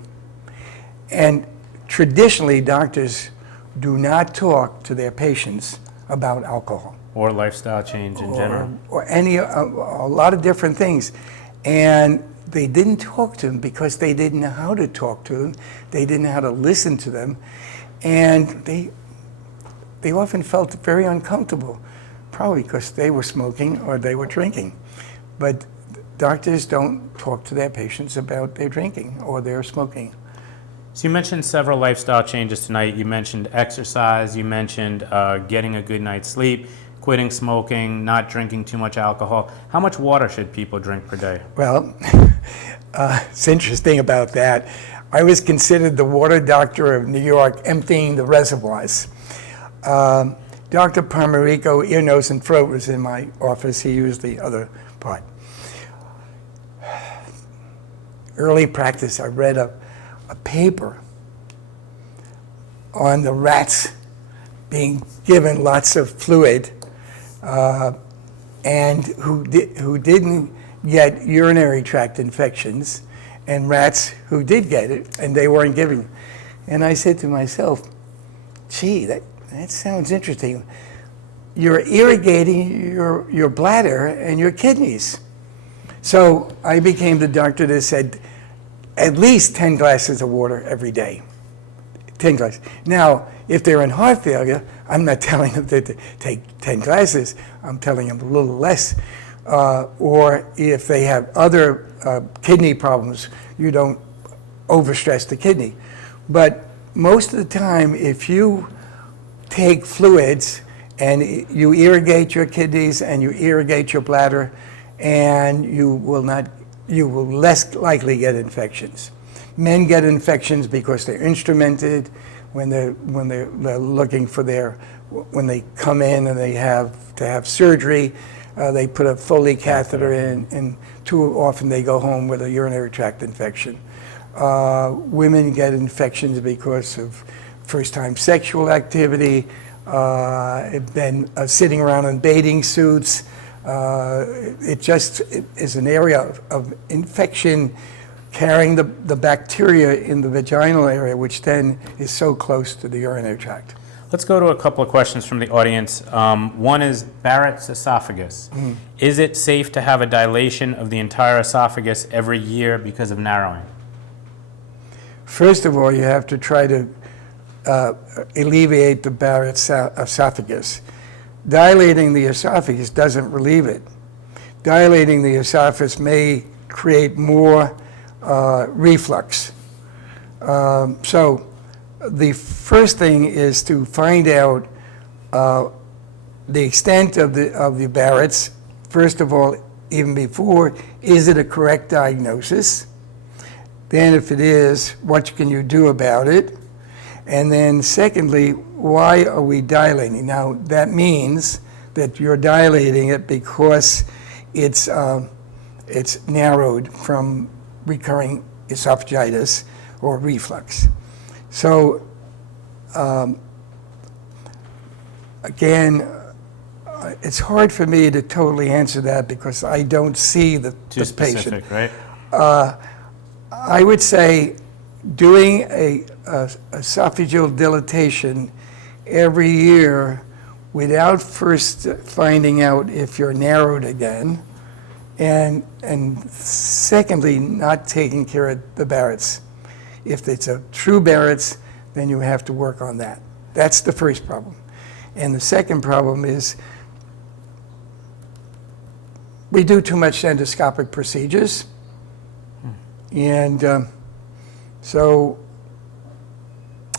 And traditionally, doctors do not talk to their patients about alcohol. Or lifestyle change in general. Or a lot of different things. And they didn't talk to them because they didn't know how to talk to them. They didn't know how to listen to them. And they often felt very uncomfortable, probably because they were smoking or they were drinking. But doctors don't talk to their patients about their drinking or their smoking. So you mentioned several lifestyle changes tonight. You mentioned exercise, you mentioned getting a good night's sleep, quitting smoking, not drinking too much alcohol. How much water should people drink per day? Well, it's interesting about that. I was considered the water doctor of New York, emptying the reservoirs. Dr. Palmerico, ear, nose, and throat was in my office. He used the other part. Early practice, I read a paper on the rats being given lots of fluid and who didn't get urinary tract infections, and rats who did get it and they weren't giving it. And I said to myself, gee, that sounds interesting. You're irrigating your bladder and your kidneys. So I became the doctor that said at least 10 glasses of water every day. 10 glasses. Now, if they're in heart failure, I'm not telling them to take 10 glasses. I'm telling them a little less. Or if they have other kidney problems, you don't overstress the kidney. But most of the time, if you take fluids and you irrigate your kidneys and you irrigate your bladder, and you will less likely get infections. Men get infections because they're instrumented when they're looking for when they come in and they have to have surgery. They put a Foley catheter in, and too often they go home with a urinary tract infection. Women get infections because of first-time sexual activity, then sitting around in bathing suits. It just is an area of infection carrying the bacteria in the vaginal area, which then is so close to the urinary tract. Let's go to a couple of questions from the audience. One is Barrett's esophagus. Is it safe to have a dilation of the entire esophagus every year because of narrowing? First of all, you have to try to alleviate the Barrett's esophagus. Dilating the esophagus doesn't relieve it. Dilating the esophagus may create more reflux. So the first thing is to find out the extent of the Barrett's. First of all, even before, is it a correct diagnosis? Then if it is, what can you do about it? And then secondly, why are we dilating? Now, that means that you're dilating it because it's narrowed from recurring esophagitis or reflux. So, again, it's hard for me to totally answer that because I don't see the patient. Right? I would say doing a esophageal dilatation every year without first finding out if you're narrowed again, and secondly, not taking care of the Barrett's. If it's a true Barrett's, then you have to work on that. That's the first problem. And the second problem is we do too much endoscopic procedures. And so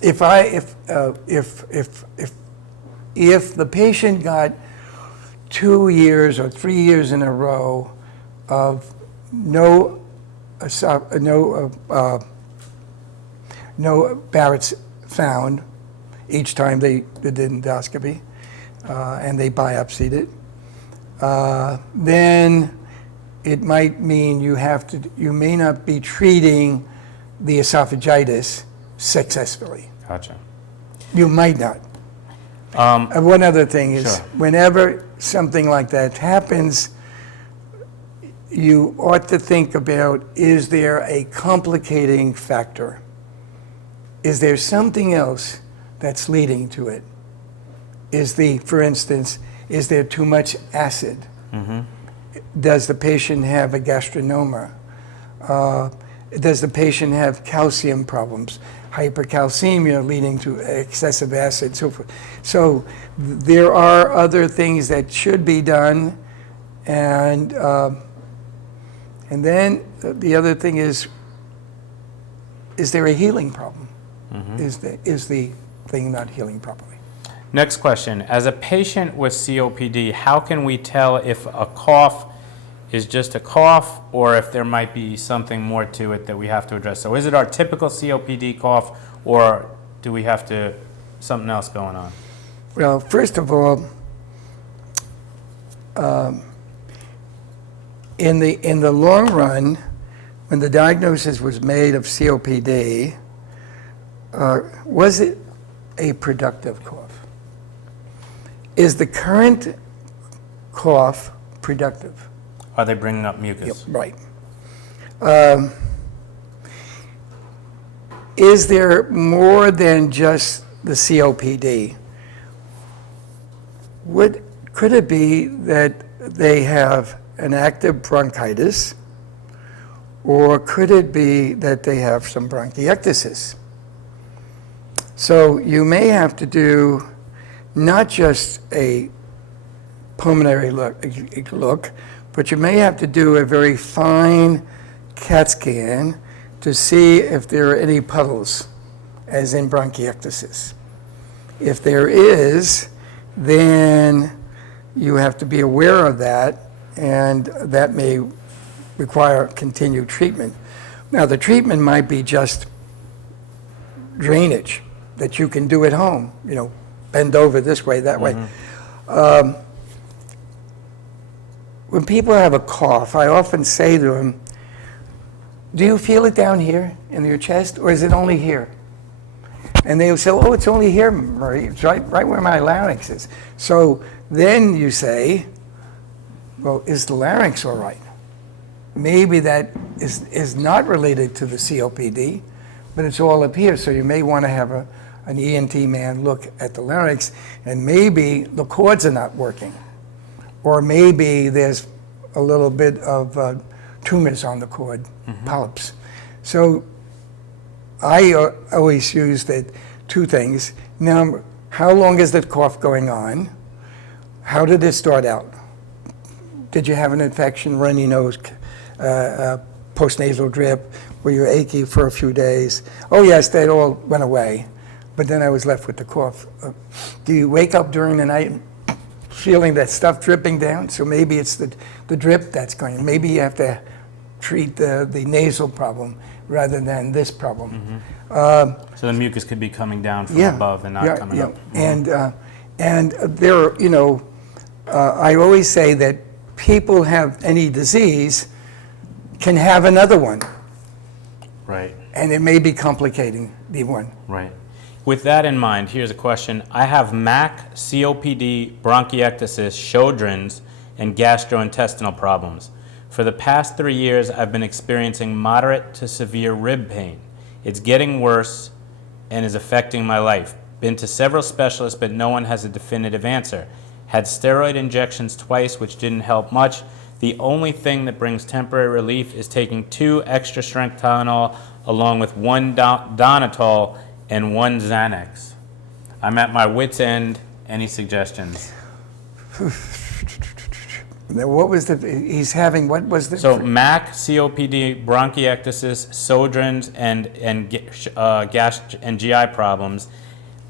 if the patient got 2 years or 3 years in a row of no Barrett's found each time they did endoscopy and they biopsied it, then it might mean you may not be treating the esophagitis successfully. Gotcha. You might not. One other thing is, Sure. whenever something like that happens, you ought to think about, is there a complicating factor? Is there something else that's leading to it? For instance, is there too much acid? Does the patient have a gastrinoma? Does the patient have calcium problems? Hypercalcemia leading to excessive acid, so forth. So there are other things that should be done, and then the other thing is there a healing problem? Is the thing not healing properly? Next question. As a patient with COPD, how can we tell if a cough is just a cough or if there might be something more to it that we have to address? So is it our typical COPD cough, or do we have something else going on? Well, first of all, in the long run, when the diagnosis was made of COPD, was it a productive cough? Is the current cough productive? Are they bringing up mucus? Right. Is there more than just the COPD? Could it be that they have an active bronchitis, or could it be that they have some bronchiectasis? So you may have to do not just a pulmonary look, but you may have to do a very fine CAT scan to see if there are any puddles, as in bronchiectasis. If there is, then you have to be aware of that, and that may require continued treatment. Now, the treatment might be just drainage that you can do at home, bend over this way, that way. When people have a cough, I often say to them, do you feel it down here in your chest, or is it only here? And they will say, oh, it's only here, Murray. It's right where my larynx is. So then you say, well, is the larynx all right? Maybe that is not related to the COPD, but it's all up here. So you may want to have an ENT man look at the larynx, and maybe the cords are not working. Or maybe there's a little bit of tumors on the cord, polyps. So I always use two things. Now, how long is the cough going on? How did it start out? Did you have an infection, runny nose, postnasal drip? Were you achy for a few days? Oh yes, that all went away. But then I was left with the cough. Do you wake up during the night feeling that stuff dripping down? So maybe it's the drip that's going. Maybe you have to treat the nasal problem rather than this problem. So the mucus could be coming down from above and not coming up. And there, I always say that people have any disease can have another one. Right. And it may be complicating the one. Right. With that in mind, here's a question. I have MAC, COPD, bronchiectasis, Sjogren's, and gastrointestinal problems. For the past 3 years, I've been experiencing moderate to severe rib pain. It's getting worse and is affecting my life. Been to several specialists, but no one has a definitive answer. Had steroid injections twice, which didn't help much. The only thing that brings temporary relief is taking 2 extra strength Tylenol along with 1 Donatol and 1 Xanax. I'm at my wit's end. Any suggestions? What was he's having, what was the? So MAC, COPD, bronchiectasis, Sjogren's, and gas and GI problems,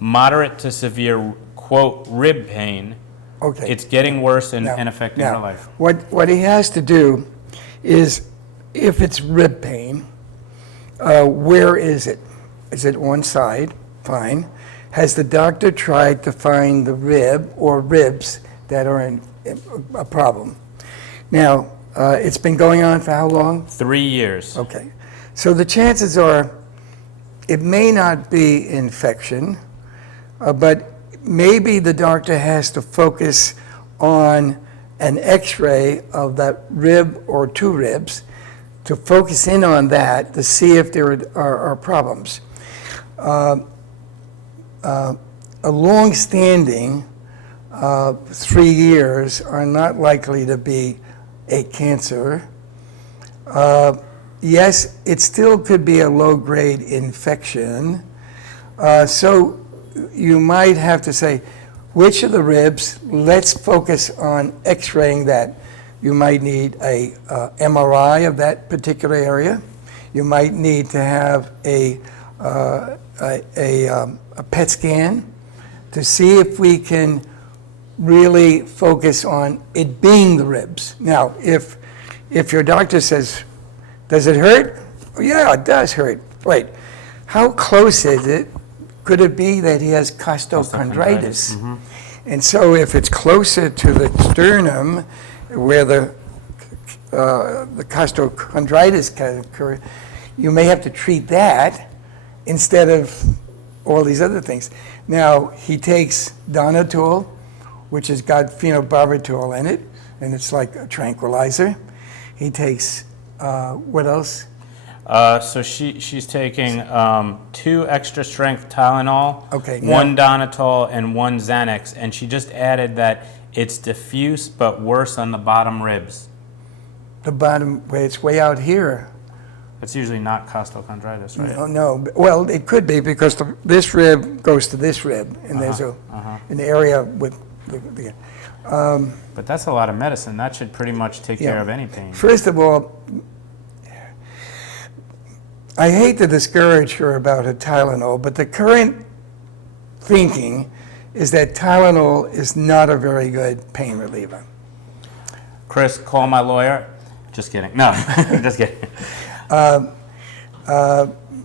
moderate to severe, quote, rib pain. Okay. It's getting worse and affecting her life. What he has to do is, if it's rib pain, where is it? Is it one side? Fine. Has the doctor tried to find the rib or ribs that are in a problem? Now, it's been going on for how long? 3 years. Okay. So the chances are it may not be infection, but maybe the doctor has to focus on an x-ray of that rib or two ribs to focus in on that to see if there are problems. A long-standing 3 years are not likely to be a cancer. Yes, it still could be a low-grade infection. So you might have to say, which of the ribs, let's focus on x-raying that. You might need a MRI of that particular area. You might need to have a PET scan to see if we can really focus on it being the ribs. Now, if your doctor says, does it hurt? Oh, yeah, it does hurt. Wait, how close is it? Could it be that he has costochondritis? Mm-hmm. And so if it's closer to the sternum, where the costochondritis can occur, you may have to treat that instead of all these other things. Now, he takes Donatol, which has got phenobarbital in it, and it's like a tranquilizer. He takes, what else? So she's taking 2 extra strength Tylenol, Okay, 1 Donatol, and 1 Xanax, and she just added that it's diffuse but worse on the bottom ribs. The bottom, where it's way out here. That's usually not costochondritis, right? No. Well, it could be because this rib goes to this rib, and there's an area with the But that's a lot of medicine. That should pretty much take care of any pain. First of all, I hate to discourage her about her Tylenol, but the current thinking is that Tylenol is not a very good pain reliever. Chris, call my lawyer. Just kidding. No, just kidding.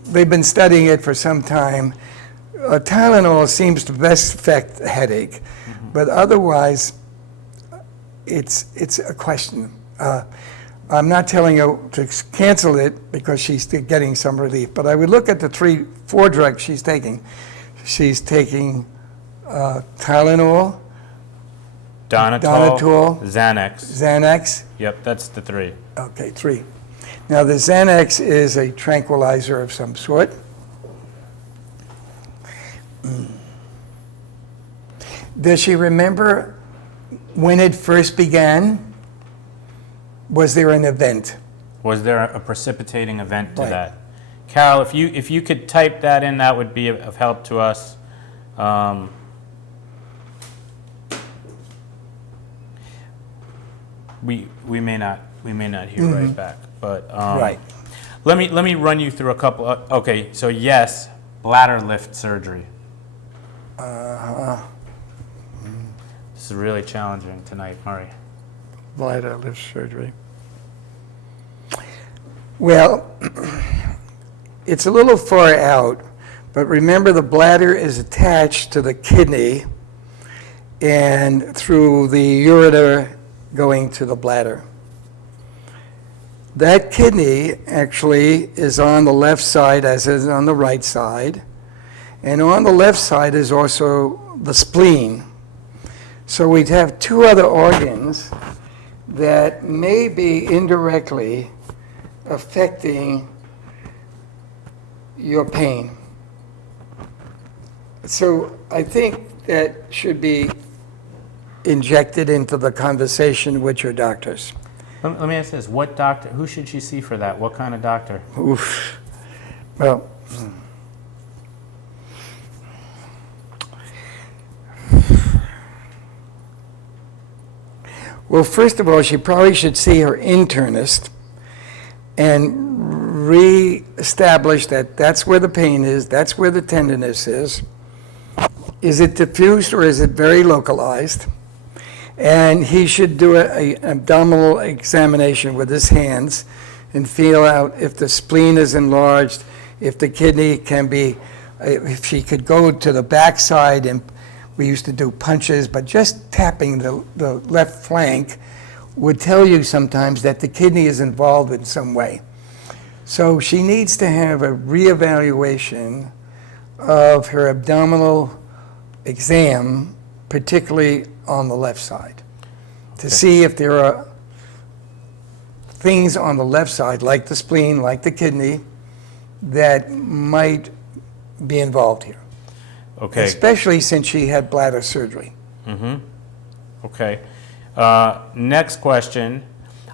They've been studying it for some time. Tylenol seems to best affect the headache, but otherwise, it's a question. I'm not telling you to cancel it because she's getting some relief, but I would look at the 4 drugs she's taking. She's taking Tylenol, Donatol, Xanax. Xanax. Yep, that's the 3. Okay, 3. Now the Xanax is a tranquilizer of some sort. Does she remember when it first began? Was there an event? Was there a precipitating event to Right. that? Carol, if you could type that in, that would be of help to us. We may not hear right back, but Right. Let me run you through a couple. Okay, so yes, bladder lift surgery. This is really challenging tonight, Murray. Bladder lift surgery. Well, it's a little far out, but remember the bladder is attached to the kidney and through the ureter going to the bladder. That kidney actually is on the left side as is on the right side, and on the left side is also the spleen. So we'd have 2 other organs that may be indirectly affecting your pain. So I think that should be injected into the conversation with your doctors. Let me ask this: what doctor? Who should she see for that? What kind of doctor? Oof. Well, first of all, she probably should see her internist and re-establish that that's where the pain is, that's where the tenderness is. Is it diffused or is it very localized? And he should do an abdominal examination with his hands and feel out if the spleen is enlarged, if the kidney can be, if she could go to the backside, and we used to do punches, but just tapping the left flank would tell you sometimes that the kidney is involved in some way. So she needs to have a reevaluation of her abdominal exam, particularly on the left side, to see if there are things on the left side, like the spleen, like the kidney, that might be involved here. Okay. Especially since she had bladder surgery. Okay. Next question.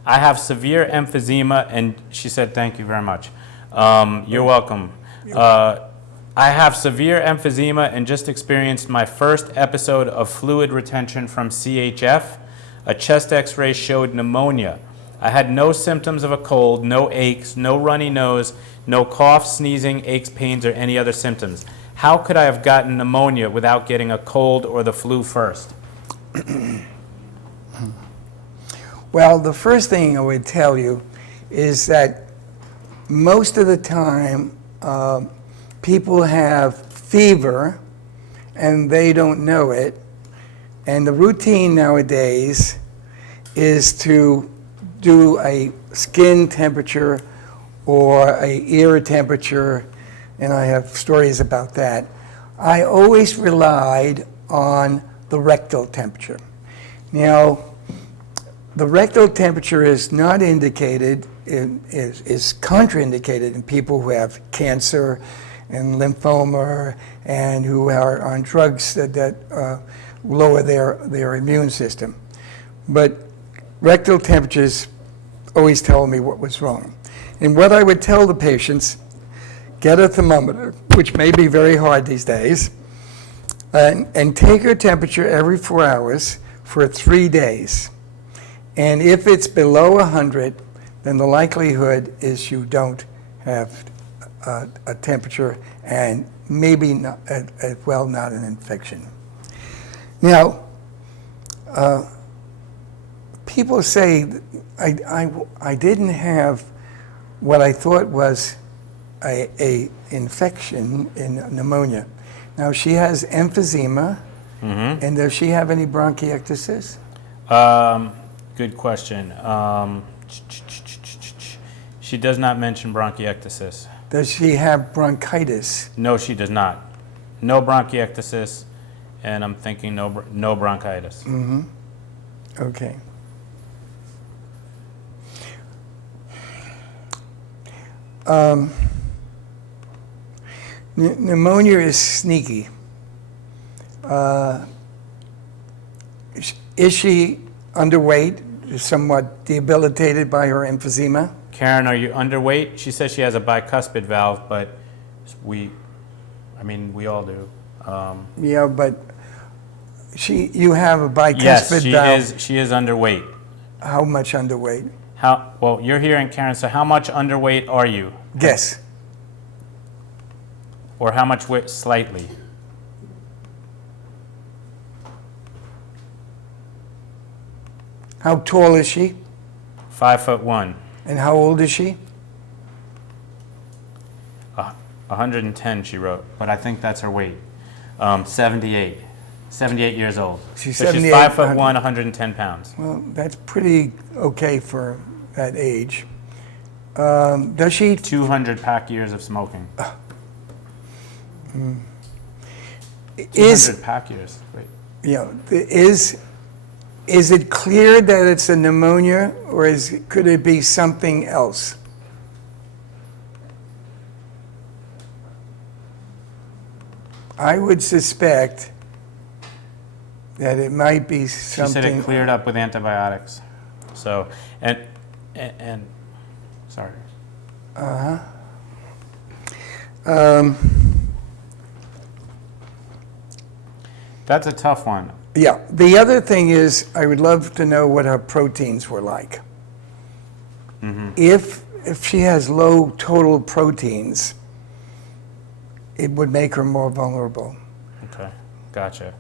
I have severe emphysema, and she said, thank you very much. You're welcome. I have severe emphysema and just experienced my first episode of fluid retention from CHF. A chest x-ray showed pneumonia. I had no symptoms of a cold, no aches, no runny nose, no cough, sneezing, aches, pains, or any other symptoms. How could I have gotten pneumonia without getting a cold or the flu first? Well, the first thing I would tell you is that most of the time people have fever and they don't know it. And the routine nowadays is to do a skin temperature or a ear temperature, and I have stories about that. I always relied on the rectal temperature. Now, the rectal temperature is not indicated, is contraindicated in people who have cancer and lymphoma and who are on drugs that lower their immune system. But rectal temperatures always tell me what was wrong. And what I would tell the patients, get a thermometer, which may be very hard these days, and take her temperature every 4 hours for 3 days. And if it's below 100, then the likelihood is you don't have a temperature and maybe not, as well not an infection. Now, people say I didn't have what I thought was a infection in pneumonia. Now, she has emphysema, and does she have any bronchiectasis? Good question. She does not mention bronchiectasis. Does she have bronchitis? No, she does not. No bronchiectasis, and I'm thinking no bronchitis. Okay. Pneumonia is sneaky. Is she underweight, somewhat debilitated by her emphysema? Karen, are you underweight? She says she has a bicuspid valve, but we all do. Yeah, but you have a bicuspid yes, valve. she is underweight. How much underweight? Well, you're hearing Karen, so how much underweight are you? Guess. Or how much weight? Slightly. How tall is she? 5'1". And how old is she? 110, she wrote, but I think that's her weight. 78. 78 years old. She's so 78. She's 5'1", 110 pounds. Well, that's pretty okay for that age. Does she? 200 pack years of smoking. 200 pack years. Wait. Yeah, is it clear that it's a pneumonia, or could it be something else? I would suspect that it might be something. She said it cleared up with antibiotics. So, and sorry. That's a tough one. Yeah. The other thing is, I would love to know what her proteins were like. If she has low total proteins, it would make her more vulnerable. Okay, gotcha.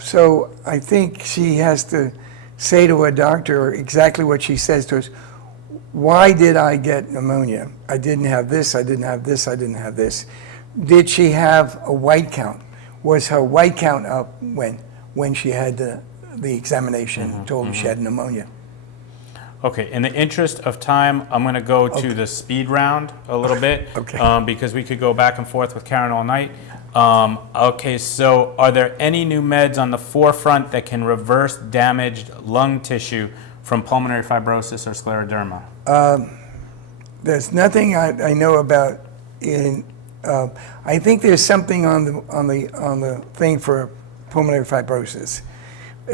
So I think she has to say to her doctor exactly what she says to us. Why did I get pneumonia? I didn't have this, I didn't have this, I didn't have this. Did she have a white count? Was her white count up when she had the examination and told her she had pneumonia? Okay, in the interest of time, I'm going to go to the speed round a little bit, because we could go back and forth with Karen all night. Okay, so are there any new meds on the forefront that can reverse damaged lung tissue from pulmonary fibrosis or scleroderma? There's nothing I know about in. I think there's something on the thing for pulmonary fibrosis,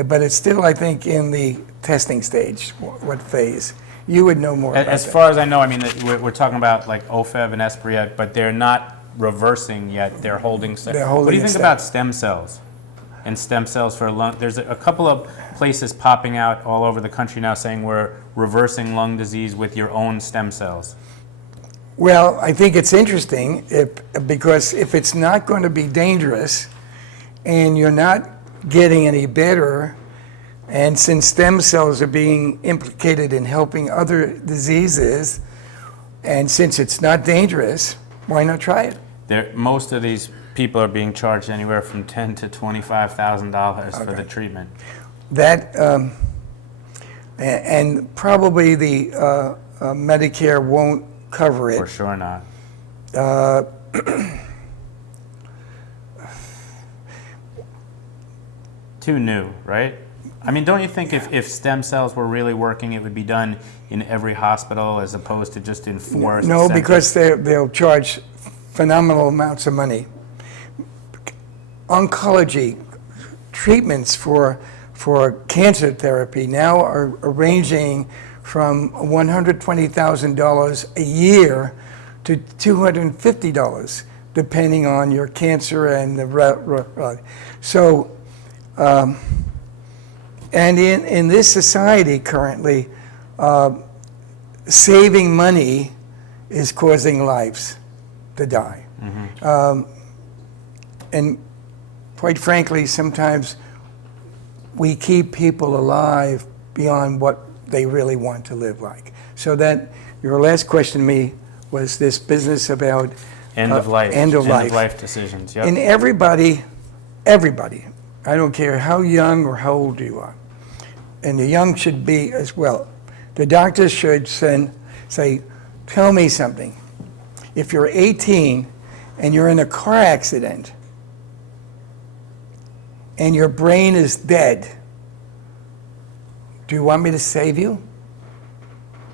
but it's still, I think, in the testing stage. What phase? You would know more about As that. far as I know, I mean, we're talking about like OFEV and Esbriet, but they're not reversing yet. They're holding. They're holding what do you think steady. about stem cells? And stem cells for lung. There's a couple of places popping out all over the country now saying we're reversing lung disease with your own stem cells. Well, I think it's interesting because if it's not going to be dangerous and you're not getting any better, and since stem cells are being implicated in helping other diseases, and since it's not dangerous, why not try it? Most of these people are being charged anywhere from $10,000 to $25,000 for the treatment. That, and probably the Medicare won't cover it. For sure not. Too new, right? I mean, don't you think if stem cells were really working, it would be done in every hospital as opposed to just in 4 No, centers? because they'll charge phenomenal amounts of money. Oncology treatments for cancer therapy now are ranging from $120,000 a year to $250, depending on your cancer and the so. And in this society currently, saving money is causing lives to die. And quite frankly, sometimes we keep people alive beyond what they really want to live like. So that your last question to me was this business about End of life decisions. Yep. And everybody, I don't care how young or how old you are, and the young should be as well. The doctors should say, tell me something. If you're 18 and you're in a car accident and your brain is dead, do you want me to save you?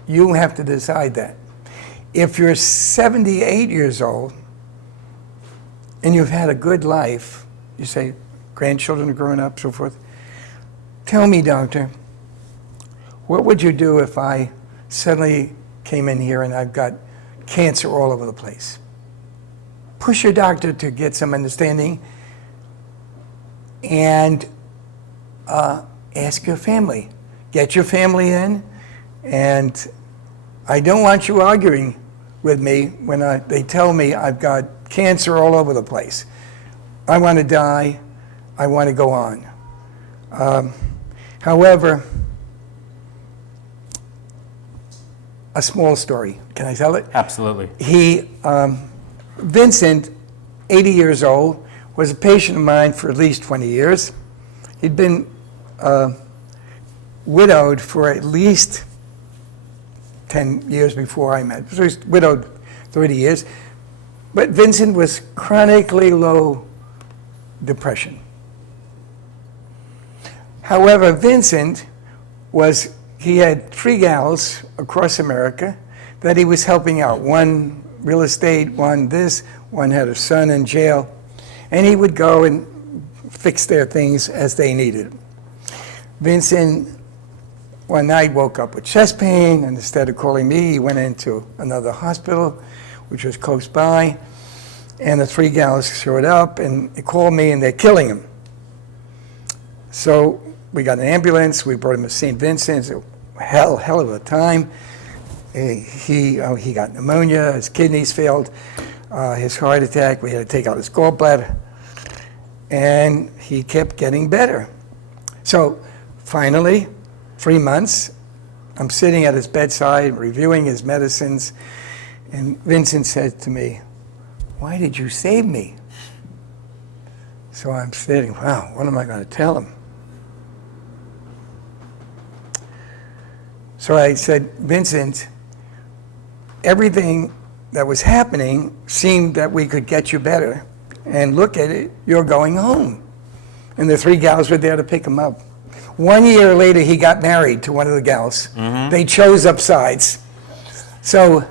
You have to decide that. If you're 78 years old and you've had a good life, you say, grandchildren are growing up, so forth, tell me, doctor, what would you do if I suddenly came in here and I've got cancer all over the place? Push your doctor to get some understanding and ask your family. Get your family in, and I don't want you arguing with me when they tell me I've got cancer all over the place. I want to die. I want to go on. However, a small story. Can I tell it? Absolutely. Vincent, 80 years old, was a patient of mine for at least 20 years. He'd been widowed for at least 10 years before I met. So he was widowed 30 years. But Vincent was chronically low depression. However, Vincent he had 3 gals across America that he was helping out. One real estate, one this, one had a son in jail. And he would go and fix their things as they needed. Vincent, one night, woke up with chest pain, and instead of calling me, he went into another hospital, which was close by. And the 3 gals showed up, and they called me, and they're killing him. So we got an ambulance. We brought him to St. Vincent's. Hell of a time. He got pneumonia. His kidneys failed. His heart attack. We had to take out his gallbladder. And he kept getting better. So finally, 3 months, I'm sitting at his bedside reviewing his medicines. And Vincent said to me, "Why did you save me?" So I'm sitting, wow, what am I going to tell him? So I said, Vincent, everything that was happening seemed that we could get you better. And look at it, you're going home. And the 3 gals were there to pick him up. 1 year later, he got married to one of the gals. They chose up sides. So,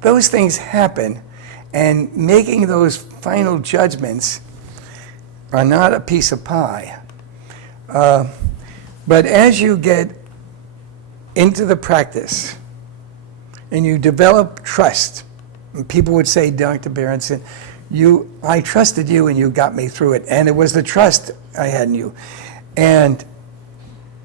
those things happen. And making those final judgments are not a piece of pie. But as you get into the practice and you develop trust, and people would say, Dr. Berenson, I trusted you and you got me through it. And it was the trust I had in you. And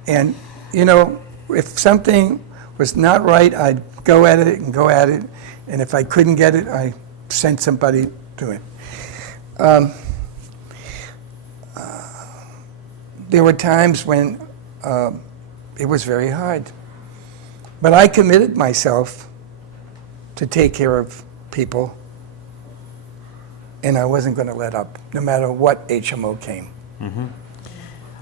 if something was not right, I'd go at it and go at it. And if I couldn't get it, I sent somebody to it. There were times when it was very hard. But I committed myself to take care of people, and I wasn't going to let up, no matter what HMO came.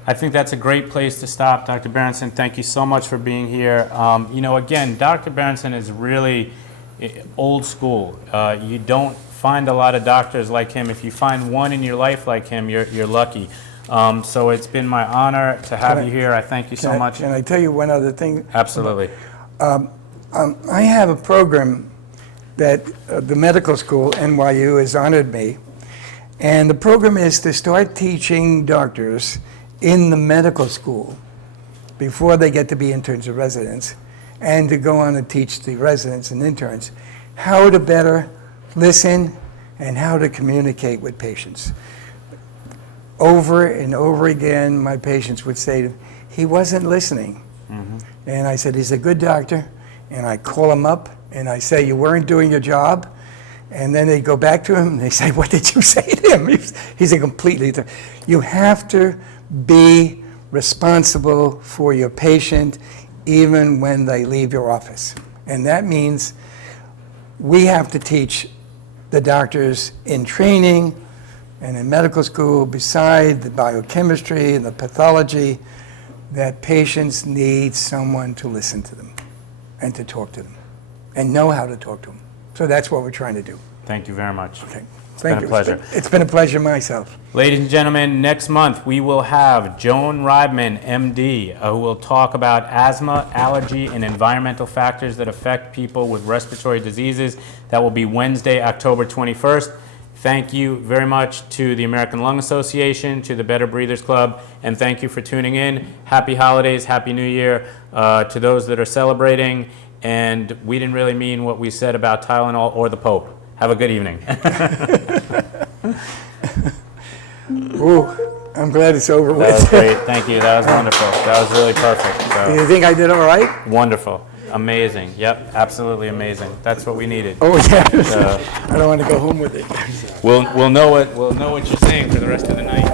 I think that's a great place to stop. Dr. Berenson, thank you so much for being here. Again, Dr. Berenson is really old school. You don't find a lot of doctors like him. If you find one in your life like him, you're lucky. So it's been my honor to have you here. I thank you so much. Can I tell you one other thing? Absolutely. I have a program that the medical school, NYU, has honored me. And the program is to start teaching doctors in the medical school before they get to be interns or residents, and to go on and teach the residents and interns how to better listen and how to communicate with patients. Over and over again, my patients would say, he wasn't listening. And I said, he's a good doctor. And I call him up and I say, you weren't doing your job. And then they go back to him and they say, what did you say to him? He's a completely, you have to be responsible for your patient even when they leave your office. And that means we have to teach the doctors in training and in medical school, beside the biochemistry and the pathology, that patients need someone to listen to them and to talk to them and know how to talk to them. So that's what we're trying to do. Thank you very much. Okay. It's been a pleasure. It's been a pleasure myself. Ladies and gentlemen, next month we will have Joan Reibman, MD, who will talk about asthma, allergy, and environmental factors that affect people with respiratory diseases. That will be Wednesday, October 21st. Thank you very much to the American Lung Association, to the Better Breathers Club, and thank you for tuning in. Happy holidays, Happy New Year to those that are celebrating. And we didn't really mean what we said about Tylenol or the Pope. Have a good evening. Ooh, I'm glad it's over with. That was great. Thank you. That was wonderful. That was really perfect. So. You think I did all right? Wonderful. Amazing. Yep. Absolutely amazing. That's what we needed. Oh yeah. I don't want to go home with it. We'll know what you're saying for the rest of the night.